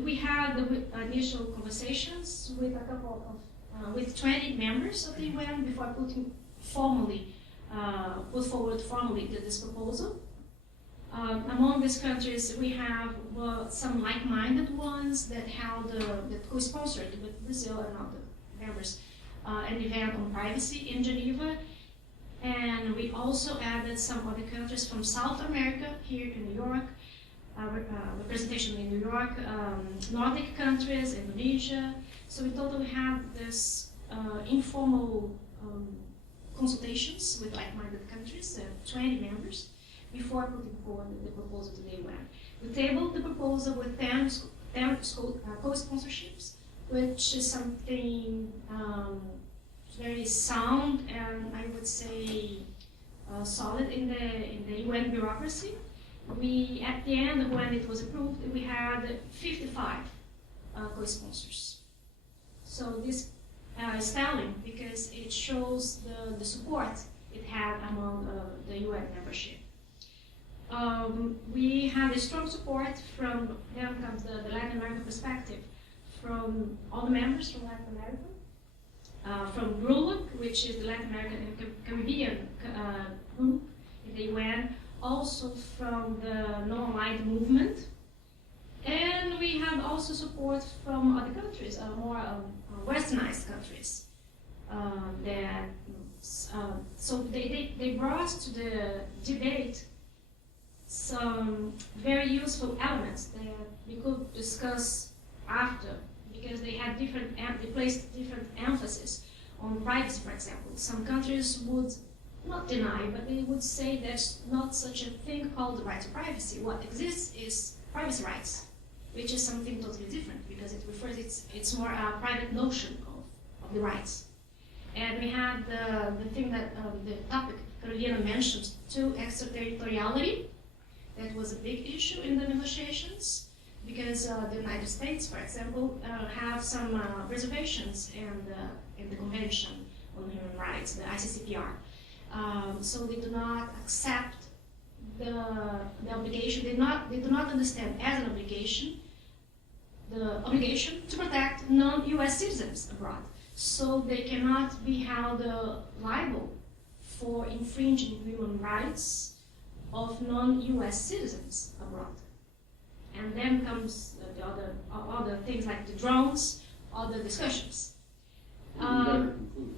We had the initial conversations with a couple of, with 20 members of the UN before putting put forward formally this proposal. Among these countries, we have some like-minded ones that co-sponsored with Brazil and other members an event on privacy in Geneva. And we also added some other countries from South America here in New York, representation in New York, Nordic countries, Indonesia. So in total we have this informal consultations with like-minded countries, 20 members, before putting forward the proposal to the UN. We tabled the proposal with 10 co-sponsorships, which is something very sound and I would say solid in the UN bureaucracy. We, at the end, when it was approved, we had 55 co-sponsors. So this is telling because it shows the support it had among the UN membership. We had a strong support from, then comes the Latin American perspective, from all the members from Latin America, from RULAC, which is the Latin American and Caribbean group in the UN, also from the non-aligned movement. And we had also support from other countries, more westernized countries. So they brought to the debate some very useful elements that we could discuss after, because they had they placed different emphasis on privacy, for example. Some countries would not deny, but they would say there's not such a thing called the right to privacy. What exists is privacy rights, which is something totally different because it refers, it's more a private notion of the rights. And we had the thing that the topic Carolina mentioned too, extraterritoriality. That was a big issue in the negotiations because the United States, for example, have some reservations in the Convention on Human Rights, the ICCPR. So they do not accept the obligation, they do not understand as an obligation the obligation to protect non-US citizens abroad. So they cannot be held liable for infringing human rights of non-US citizens abroad. And then comes the other things like the drones, other discussions.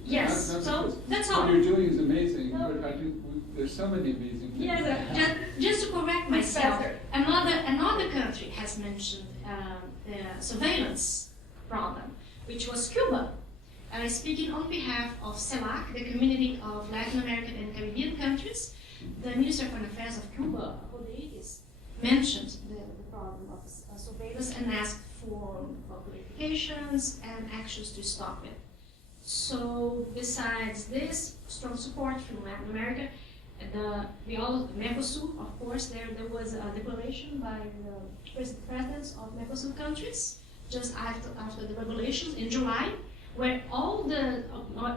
Yes, so that's all. What you're doing is amazing, but there's so many amazing things. Yes, just to correct myself, another country has mentioned the surveillance problem, which was Cuba. Speaking on behalf of CELAC, the Community of Latin American and Caribbean Countries, the Minister of Foreign Affairs of Cuba, Rodriguez, mentioned the problem of surveillance and asked for clarifications and actions to stop it. So besides this strong support from Latin America, Mercosur, of course, there was a declaration by the presidents of Mercosur countries just after the revelations in July, where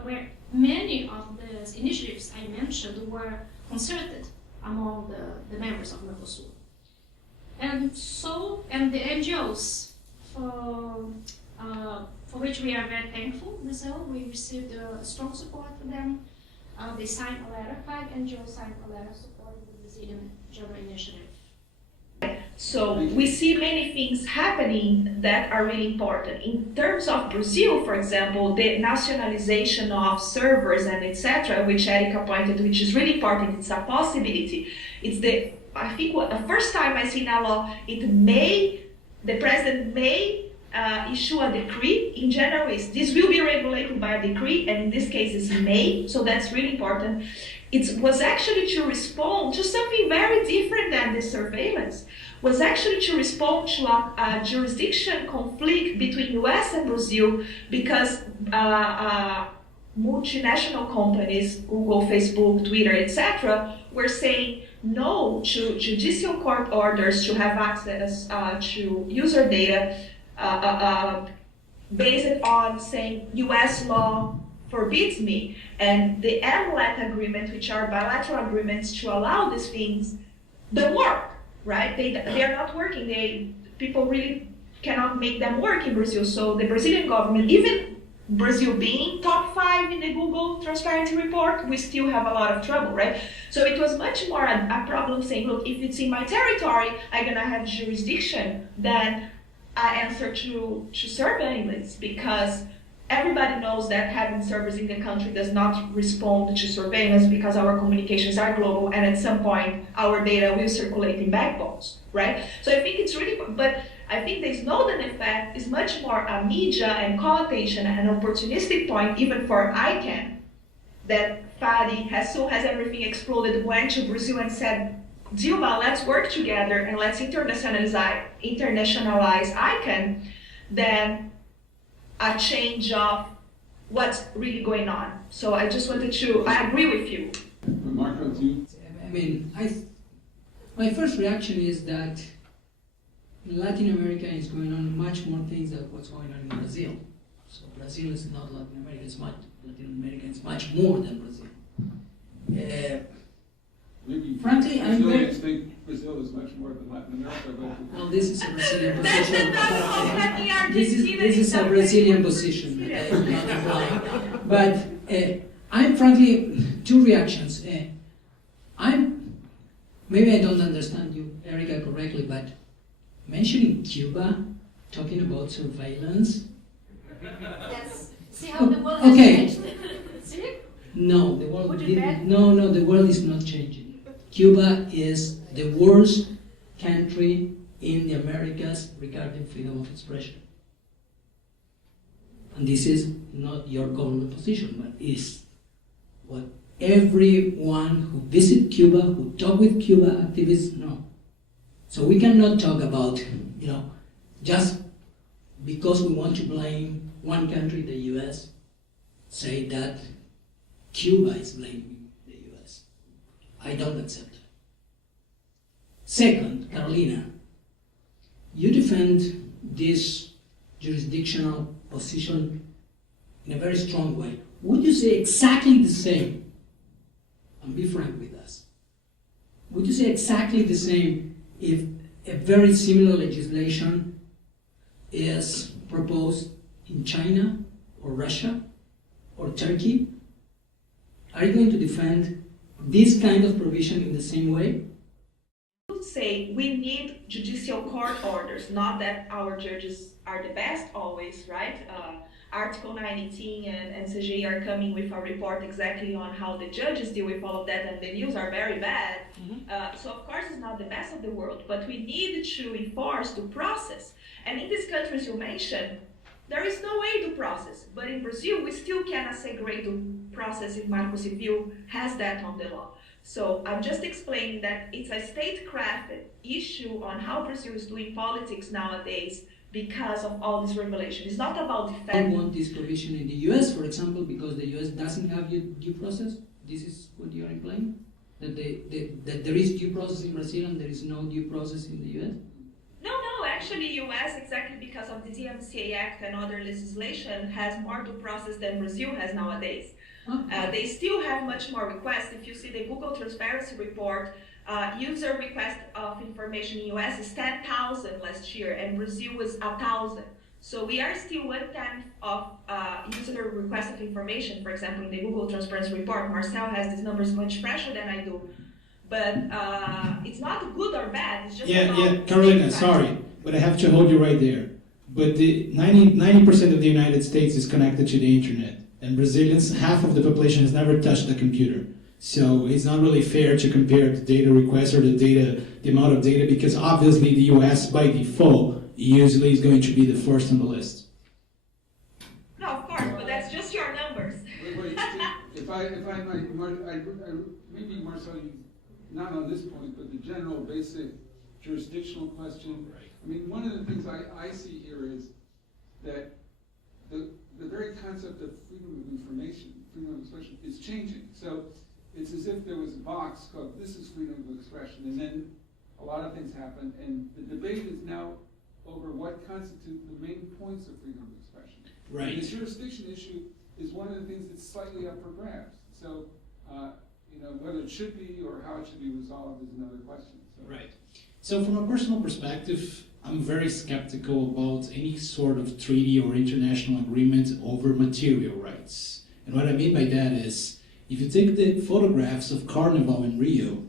where many of the initiatives I mentioned were concerted among the members of Mercosur. And the NGOs for which we are very thankful. Brazil, we received strong support from them. They signed a letter, 5 NGOs signed a letter supporting the Brazilian General Initiative. So we see many things happening that are really important. In terms of Brazil, for example, the nationalization of servers and etc., which Erika pointed, which is really important, it's a possibility. I think the first time I see in a law, the president may issue a decree. In general, this will be regulated by a decree, and in this case it's may, so that's really important. It was actually to respond to something very different than the surveillance, was actually to respond to a jurisdiction conflict between US and Brazil, because multinational companies, Google, Facebook, Twitter, etc., were saying no to judicial court orders to have access to user data based on saying US law forbids me. And the MLAT agreement, which are bilateral agreements to allow these things, don't work, right? They are not working. People really cannot make them work in Brazil. So the Brazilian government, even Brazil being top 5 in the Google Transparency Report, we still have a lot of trouble, right? So it was much more a problem saying, look, if it's in my territory, I'm gonna have jurisdiction, then I answer to surveillance, because everybody knows that having servers in the country does not respond to surveillance, because our communications are global, and at some point our data will circulate in backbones, right? So I think it's really, but I think the Snowden effect is much more a media and connotation and opportunistic point, even for ICANN, that Fadi, as soon as everything exploded, went to Brazil and said, Dilma, let's work together and let's internationalize ICANN, than a change of what's really going on. So I just wanted I agree with you. Marco, do you? I mean, my first reaction is that in Latin America is going on much more things than what's going on in Brazil. So Brazil is not Latin America, Latin America is much more than Brazil. Frankly, I'm very... think Brazil is much more than Latin America, but... Well, this is a Brazilian position. This is a Brazilian position that I'm not implying. But I'm frankly, two reactions. Maybe I don't understand you, Erika, correctly, but mentioning Cuba, talking about surveillance. Yes. See how the world has changed? See? No, the world didn't. No, the world is not changing. Cuba is the worst country in the Americas regarding freedom of expression. And this is not your government position, but is what everyone who visit Cuba, who talk with Cuba activists know. So we cannot talk about, just because we want to blame one country, the US, say that Cuba is blaming the US. I don't accept that. Second, Carolina, you defend this jurisdictional position in a very strong way. Would you say exactly the same, and be frank with us, would you say exactly the same if a very similar legislation is proposed in China or Russia or Turkey? Are you going to defend this kind of provision in the same way? I would say we need judicial court orders, not that our judges are the best always, right? Article 918 and CGI are coming with a report exactly on how the judges deal with all of that, and the news are very bad. So of course it's not the best of the world, but we need to enforce due process. And in these countries you mentioned, there is no way to process. But in Brazil, we still cannot say great due process if Marco Civil has that on the law. So I'm just explaining that it's a state-crafted issue on how Brazil is doing politics nowadays because of all this regulation. It's not about I defending. want this provision in the US, for example, because the US doesn't have due process. This is what you are implying? That there is due process in Brazil and there is no due process in the US? No, actually US, exactly because of the DMCA Act and other legislation, has more due process than Brazil has nowadays. They still have much more requests. If you see the Google Transparency Report, user request of information in US is 10,000 last year, and Brazil is 1,000. So we are still 1/10 of user request of information. For example, in the Google Transparency Report, Marcel has these numbers much fresher than I do. But it's not good or bad, it's just about Carolina, sorry, but I have to hold you right there. But the 90% of the United States is connected to the internet, and Brazilians, half of the population has never touched a computer. So it's not really fair to compare the data requests or the amount of data, because obviously the US by default usually is going to be the first on the list. No, of course, but that's just your numbers. Wait, if I might, maybe Marcel, not on this point, but the general basic jurisdictional question. Right. I mean, one of the things I see here is that the very concept of freedom of information, freedom of expression, is changing. So it's as if there was a box called "This is freedom of expression," and then a lot of things happen, and the debate is now over what constitute the main points of freedom of expression. Right. And the jurisdiction issue is one of the things that's slightly up for grabs. So, whether it should be or how it should be resolved is another question. So. Right. So from a personal perspective, I'm very skeptical about any sort of treaty or international agreement over material rights. And what I mean by that is, if you take the photographs of Carnival in Rio,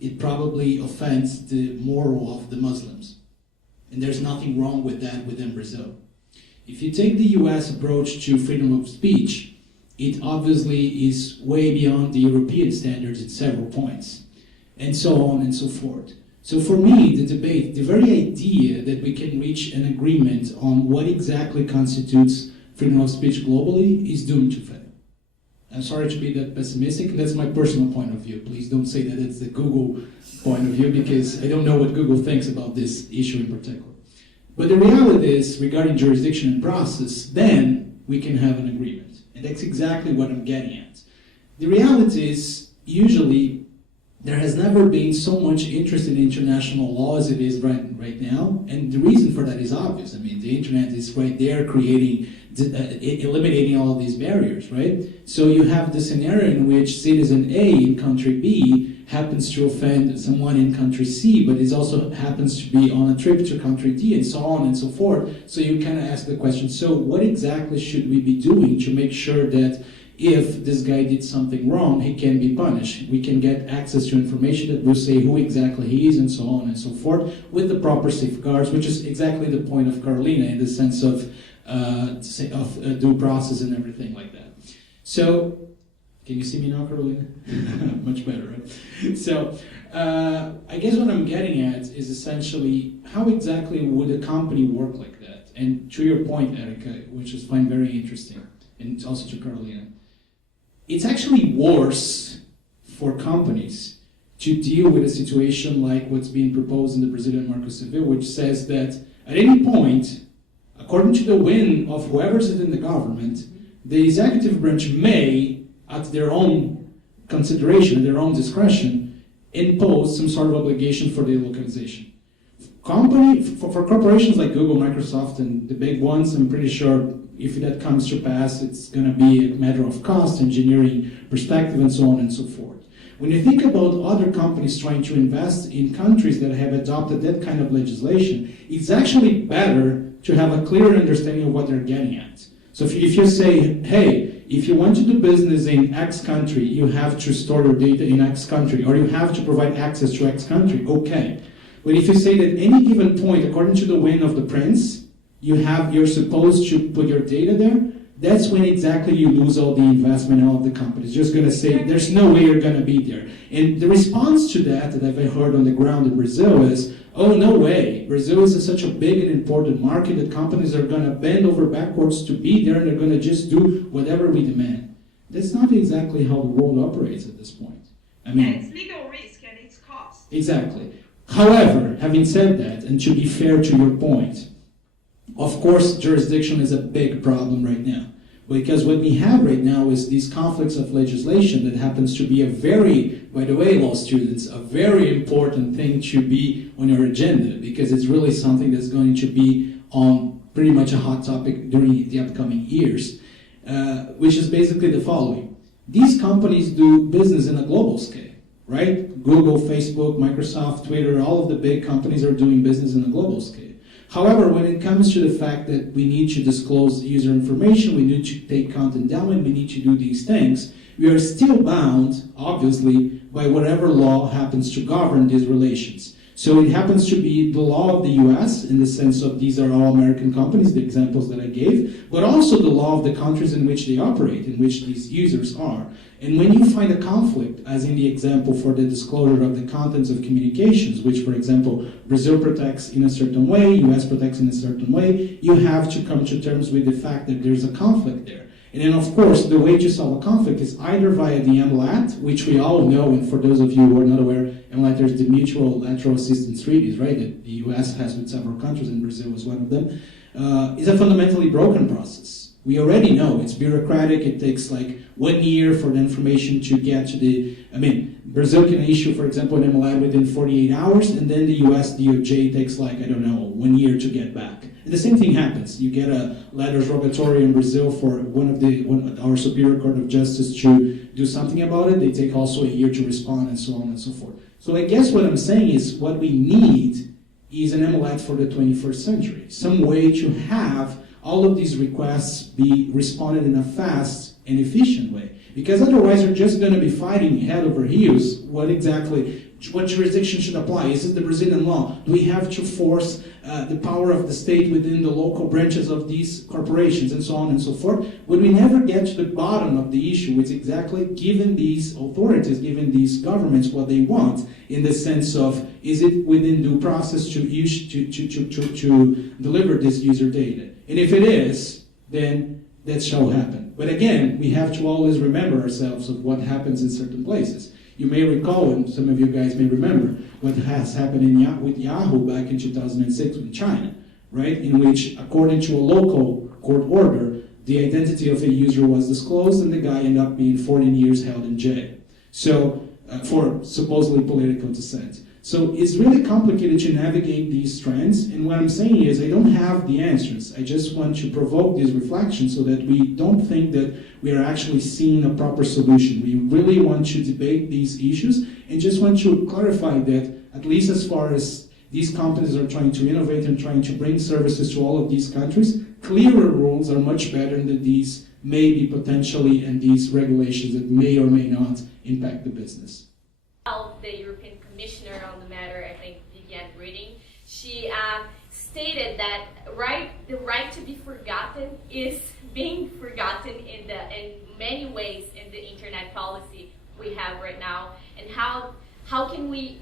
it probably offends the moral of the Muslims. And there's nothing wrong with that within Brazil. If you take the US approach to freedom of speech, it obviously is way beyond the European standards at several points, and so on and so forth. So for me, the debate, the very idea that we can reach an agreement on what exactly constitutes freedom of speech globally is doomed to fail. I'm sorry to be that pessimistic, that's my personal point of view. Please don't say that it's the Google point of view, because I don't know what Google thinks about this issue in particular. But the reality is, regarding jurisdiction and process, then we can have an agreement. And that's exactly what I'm getting at. The reality is, usually, there has never been so much interest in international law as it is right now, and the reason for that is obvious. I mean, the internet is right there creating, eliminating all of these barriers, right? So you have the scenario in which citizen A in country B happens to offend someone in country C, but it also happens to be on a trip to country D, and so on and so forth. So you kind of ask the question, so what exactly should we be doing to make sure that if this guy did something wrong, he can be punished? We can get access to information that will say who exactly he is, and so on and so forth, with the proper safeguards, which is exactly the point of Carolina in the sense of due process and everything like that. So, can you see me now, Carolina? Much better, right? So, I guess what I'm getting at is essentially how exactly would a company work like that? And to your point, Erica, which I find very interesting, and also to Carolina, it's actually worse for companies to deal with a situation like what's being proposed in the Brazilian Marco Civil, which says that at any point, according to the whim of whoever's in the government, the executive branch may, at their own consideration, their own discretion, impose some sort of obligation for delocalization. For corporations like Google, Microsoft, and the big ones, I'm pretty sure if that comes to pass, it's going to be a matter of cost, engineering perspective, and so on and so forth. when you think about other companies trying to invest in countries that have adopted that kind of legislation, it's actually better to have a clear understanding of what they're getting at. So if you say, hey, if you want to do business in X country, you have to store your data in X country, or you have to provide access to X country, okay. But if you say that any given point, according to the whim of the prince, you're supposed to put your data there, that's when exactly you lose all the investment in all of the companies. Just going to say, there's no way you're going to be there. And the response to that I've heard on the ground in Brazil is, oh, no way. Brazil is such a big and important market that companies are going to bend over backwards to be there, and they're going to just do whatever we demand. That's not exactly how the world operates at this point. I mean, it's legal risk and it's cost. Exactly. However, having said that, and to be fair to your point, of course, jurisdiction is a big problem right now. Because what we have right now is these conflicts of legislation that happens to be a very, by the way, law students, a very important thing to be on your agenda, because it's really something that's going to be on pretty much a hot topic during the upcoming years, which is basically the following. These companies do business in a global scale, right? Google, Facebook, Microsoft, Twitter, all of the big companies are doing business in a global scale. However, when it comes to the fact that we need to disclose user information, we need to take content down, and we need to do these things, we are still bound, obviously, by whatever law happens to govern these relations. So it happens to be the law of the US, in the sense of these are all American companies, the examples that I gave, but also the law of the countries in which they operate, in which these users are. And when you find a conflict, as in the example for the disclosure of the contents of communications, which, for example, Brazil protects in a certain way, US protects in a certain way, you have to come to terms with the fact that there's a conflict there. And then, of course, the way to solve a conflict is either via the MLAT, which we all know, and for those of you who are not aware, MLAT, there's the Mutual Lateral Assistance Treaties, right, that the US has with several countries, and Brazil is one of them, is a fundamentally broken process. We already know it's bureaucratic. It takes like 1 year for the information to get to the, Brazil can issue, for example, an MLAT within 48 hours, and then the US DOJ takes like, 1 year to get back. And the same thing happens. You get a letters rogatory in Brazil for our Superior Court of Justice to do something about it. They take also a year to respond, and so on and so forth. So I guess what I'm saying is what we need is an MLAT for the 21st century. Some way to have all of these requests be responded in a fast and efficient way. Because otherwise you're just going to be fighting head over heels what jurisdiction should apply. Is it the Brazilian law? Do we have to force the power of the state within the local branches of these corporations, and so on and so forth? But we never get to the bottom of the issue, which is exactly giving these authorities, giving these governments what they want, in the sense of, is it within due process to deliver this user data? And if it is, then that shall happen. But again, we have to always remember ourselves of what happens in certain places. You may recall, and some of you guys may remember, what has happened with Yahoo back in 2006 with China, right? In which, according to a local court order, the identity of a user was disclosed, and the guy ended up being 14 years held in jail. So, for supposedly political dissent. So it's really complicated to navigate these trends, and what I'm saying is I don't have the answers. I just want to provoke these reflections so that we don't think that we are actually seeing a proper solution. We really want to debate these issues and just want to clarify that, at least as far as these companies are trying to innovate and trying to bring services to all of these countries, clearer rules are much better than these maybe potentially and these regulations that may or may not impact the business. The European Commissioner on the matter, I think Viviane Reding, she stated that the right to be forgotten is being forgotten in many ways in the internet policy we have right now, and how can we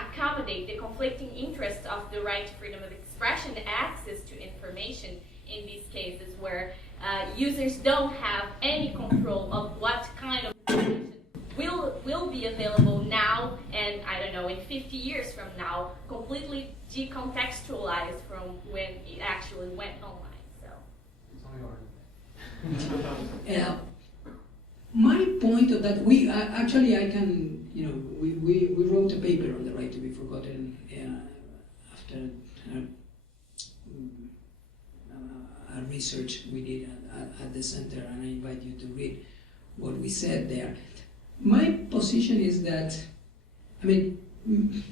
accommodate the conflicting interests of the right to freedom of expression, access to information in these cases where users don't have any control of what kind of information will be available now, and I don't know, in 50 years from now, completely decontextualized from when it actually went online. So It's only our my point of that, we wrote a paper on the right to be forgotten after a research we did at the center, and I invite you to read what we said there. my position is that, I mean, I'm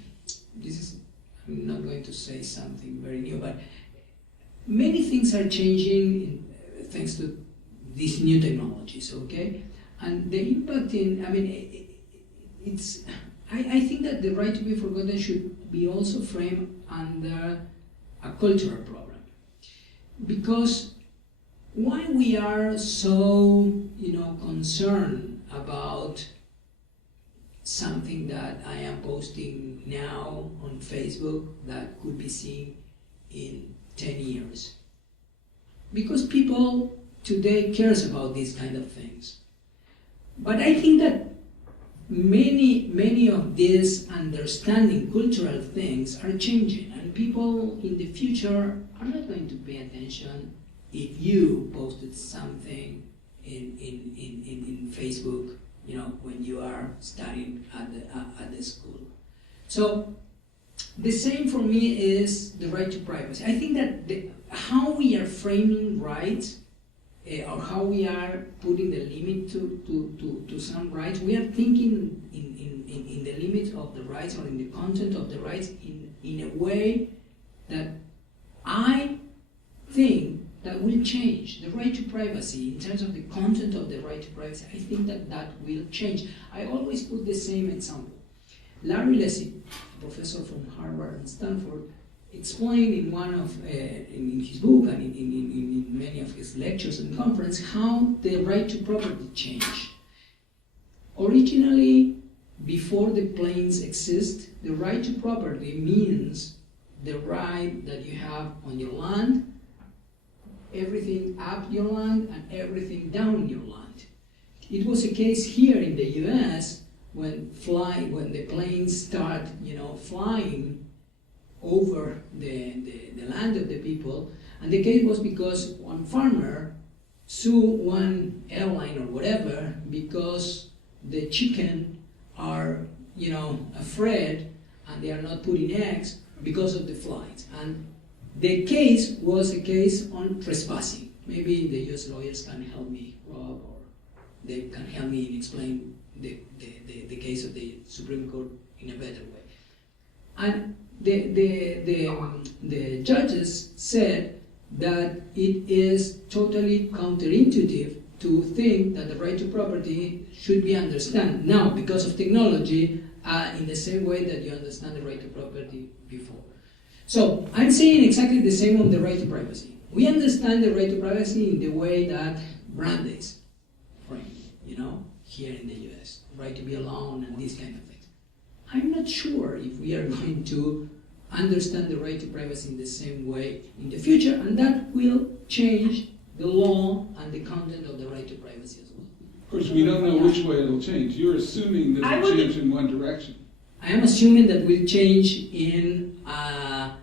not going to say something very new, but many things are changing thanks to these new technologies, okay? And the impact in, I mean, I think that the right to be forgotten should be also framed under a cultural problem. Because why we are so, concerned about something that I am posting now on Facebook that could be seen in 10 years? Because people today cares about these kind of things. But I think that many of these understanding cultural things are changing, and people in the future are not going to pay attention if you posted something in Facebook, when you are studying at the school. So the same for me is the right to privacy. I think that how we are framing rights, or how we are putting the limit to some rights, we are thinking in the limit of the rights or in the content of the rights in a way that I think that will change. The right to privacy, in terms of the content of the right to privacy, I think that will change. I always put the same example. Larry Lessig, a professor from Harvard and Stanford, explained in one of in his book and in many of his lectures and conference how the right to property changed. Originally, before the planes exist, the right to property means the right that you have on your land, everything up your land and everything down your land. It was a case here in the US when the planes start, flying over the land of the people, and the case was because one farmer sued one airline or whatever because the chicken are, afraid and they are not putting eggs because of the flight. And the case was a case on trespassing. Maybe the US lawyers can help me, Rob, or they can help me explain the case of the Supreme Court in a better way. And the judges said that it is totally counterintuitive to think that the right to property should be understood now because of technology in the same way that you understand the right to property before. So I'm saying exactly the same on the right to privacy. We understand the right to privacy in the way that Brandeis framed, here in the US, right to be alone and these kind of things. I'm not sure if we are going to understand the right to privacy in the same way in the future, and that will change the law and the content of the right to privacy as well. Of course, we don't know which way it'll change. You're assuming that it'll change in one direction. I am assuming that we'll change in a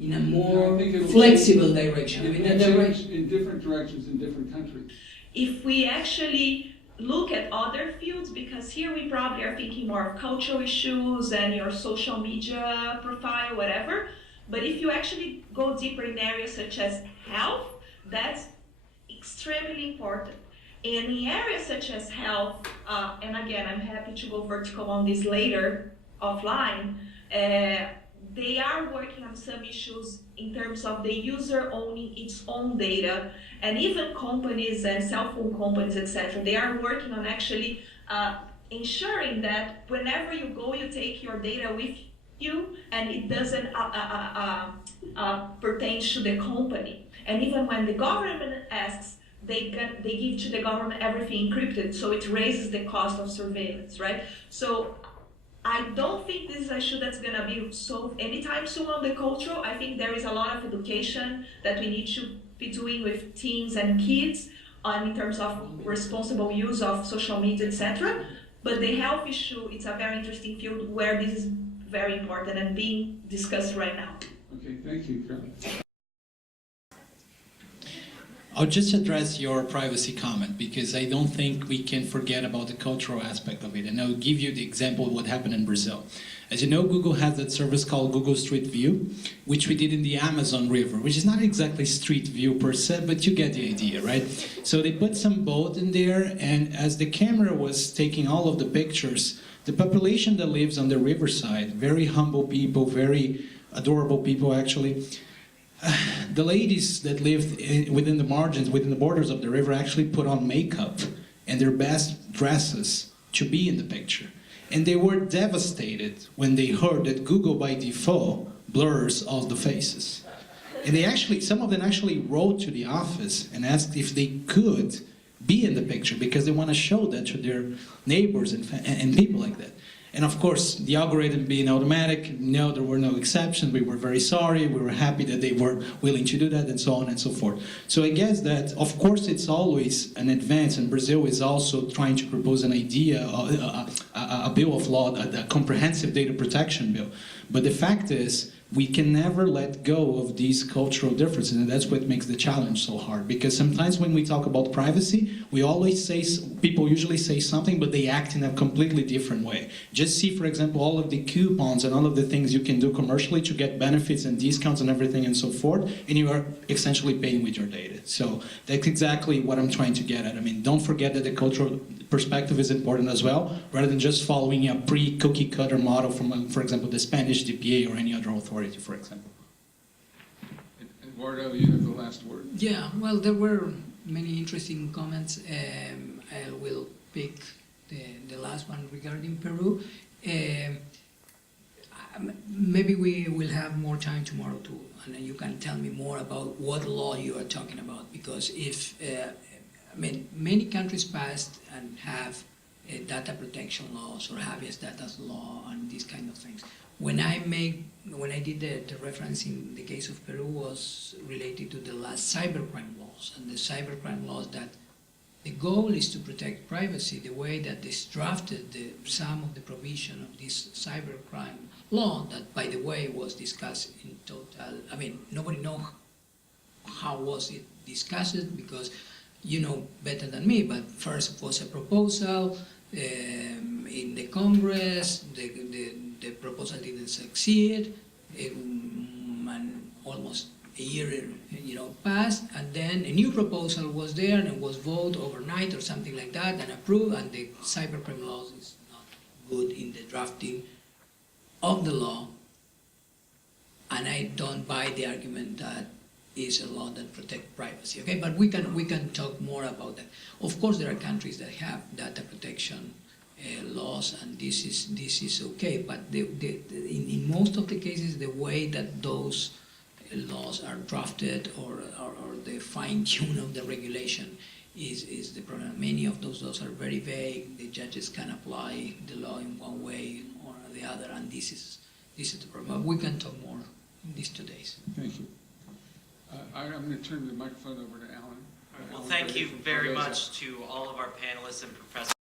more flexible direction. It will change in different directions in different countries. If we actually look at other fields, because here we probably are thinking more of cultural issues and your social media profile, whatever. But if you actually go deeper in areas such as health, that's extremely important. And in areas such as health, and again, I'm happy to go vertical on this later offline, they are working on some issues in terms of the user owning its own data, and even companies and cell phone companies, etc. They are working on actually ensuring that whenever you go, you take your data with you, and it doesn't pertain to the company. And even when the government asks, they give to the government everything encrypted, so it raises the cost of surveillance, right? So I don't think this is an issue that's going to be solved anytime soon on the cultural. I think there is a lot of education that we need to be doing with teens and kids in terms of responsible use of social media, etc. But the health issue, it's a very interesting field where this is very important and being discussed right now. Okay, thank you, Carly. I'll just address your privacy comment because I don't think we can forget about the cultural aspect of it. And I'll give you the example of what happened in Brazil. As you know, Google has that service called Google Street View, which we did in the Amazon River, which is not exactly Street View per se, but you get the idea, right? So they put some boat in there, and as the camera was taking all of the pictures, the population that lives on the riverside, very humble people, very adorable people actually, the ladies that lived within the margins, within the borders of the river, actually put on makeup and their best dresses to be in the picture. And they were devastated when they heard that Google by default blurs all the faces. And they actually, some of them actually wrote to the office and asked if they could be in the picture because they want to show that to their neighbors and people like that. And of course, the algorithm being automatic, no, there were no exceptions, we were very sorry, we were happy that they were willing to do that, and so on and so forth. So I guess that, of course, it's always an advance, and Brazil is also trying to propose an idea, a bill of law, a comprehensive data protection bill. But the fact is, we can never let go of these cultural differences, and that's what makes the challenge so hard. Because sometimes when we talk about privacy, we always say, people usually say something, but they act in a completely different way. Just see, for example, all of the coupons and all of the things you can do commercially to get benefits and discounts and everything and so forth, and you are essentially paying with your data. So that's exactly what I'm trying to get at. I mean, don't forget that the cultural perspective is important as well, rather than just following a pre-cookie cutter model from, for example, the Spanish DPA or any other authority, for example. Eduardo, you have the last word. Yeah, well, there were many interesting comments. I will pick the last one regarding Peru. Maybe we will have more time tomorrow too, and you can tell me more about what law you are talking about, because if I mean, many countries passed and have data protection laws or habeas data law and these kind of things. When I did the reference in the case of Peru was related to the last cybercrime laws, and the cybercrime laws that the goal is to protect privacy. The way that this drafted some of the provision of this cybercrime law, that by the way was discussed in total. I mean, nobody knows how was it discussed, because you know better than me, but first it was a proposal in the Congress, the proposal didn't succeed, and almost a year passed, and then a new proposal was there and was voted overnight or something like that and approved, and the cybercrime laws is not good in the drafting of the law, and I don't buy the argument that is a law that protects privacy. Okay, but we can talk more about that. Of course, there are countries that have data protection laws, and this is okay. But in most of the cases, the way that those laws are drafted or the fine tune of the regulation is the problem. Many of those laws are very vague. The judges can apply the law in one way or the other, and this is the problem. We can talk more in these 2 days. Thank you. I'm going to turn the microphone over to Alan. Well, thank you very much to all of our panelists and professors.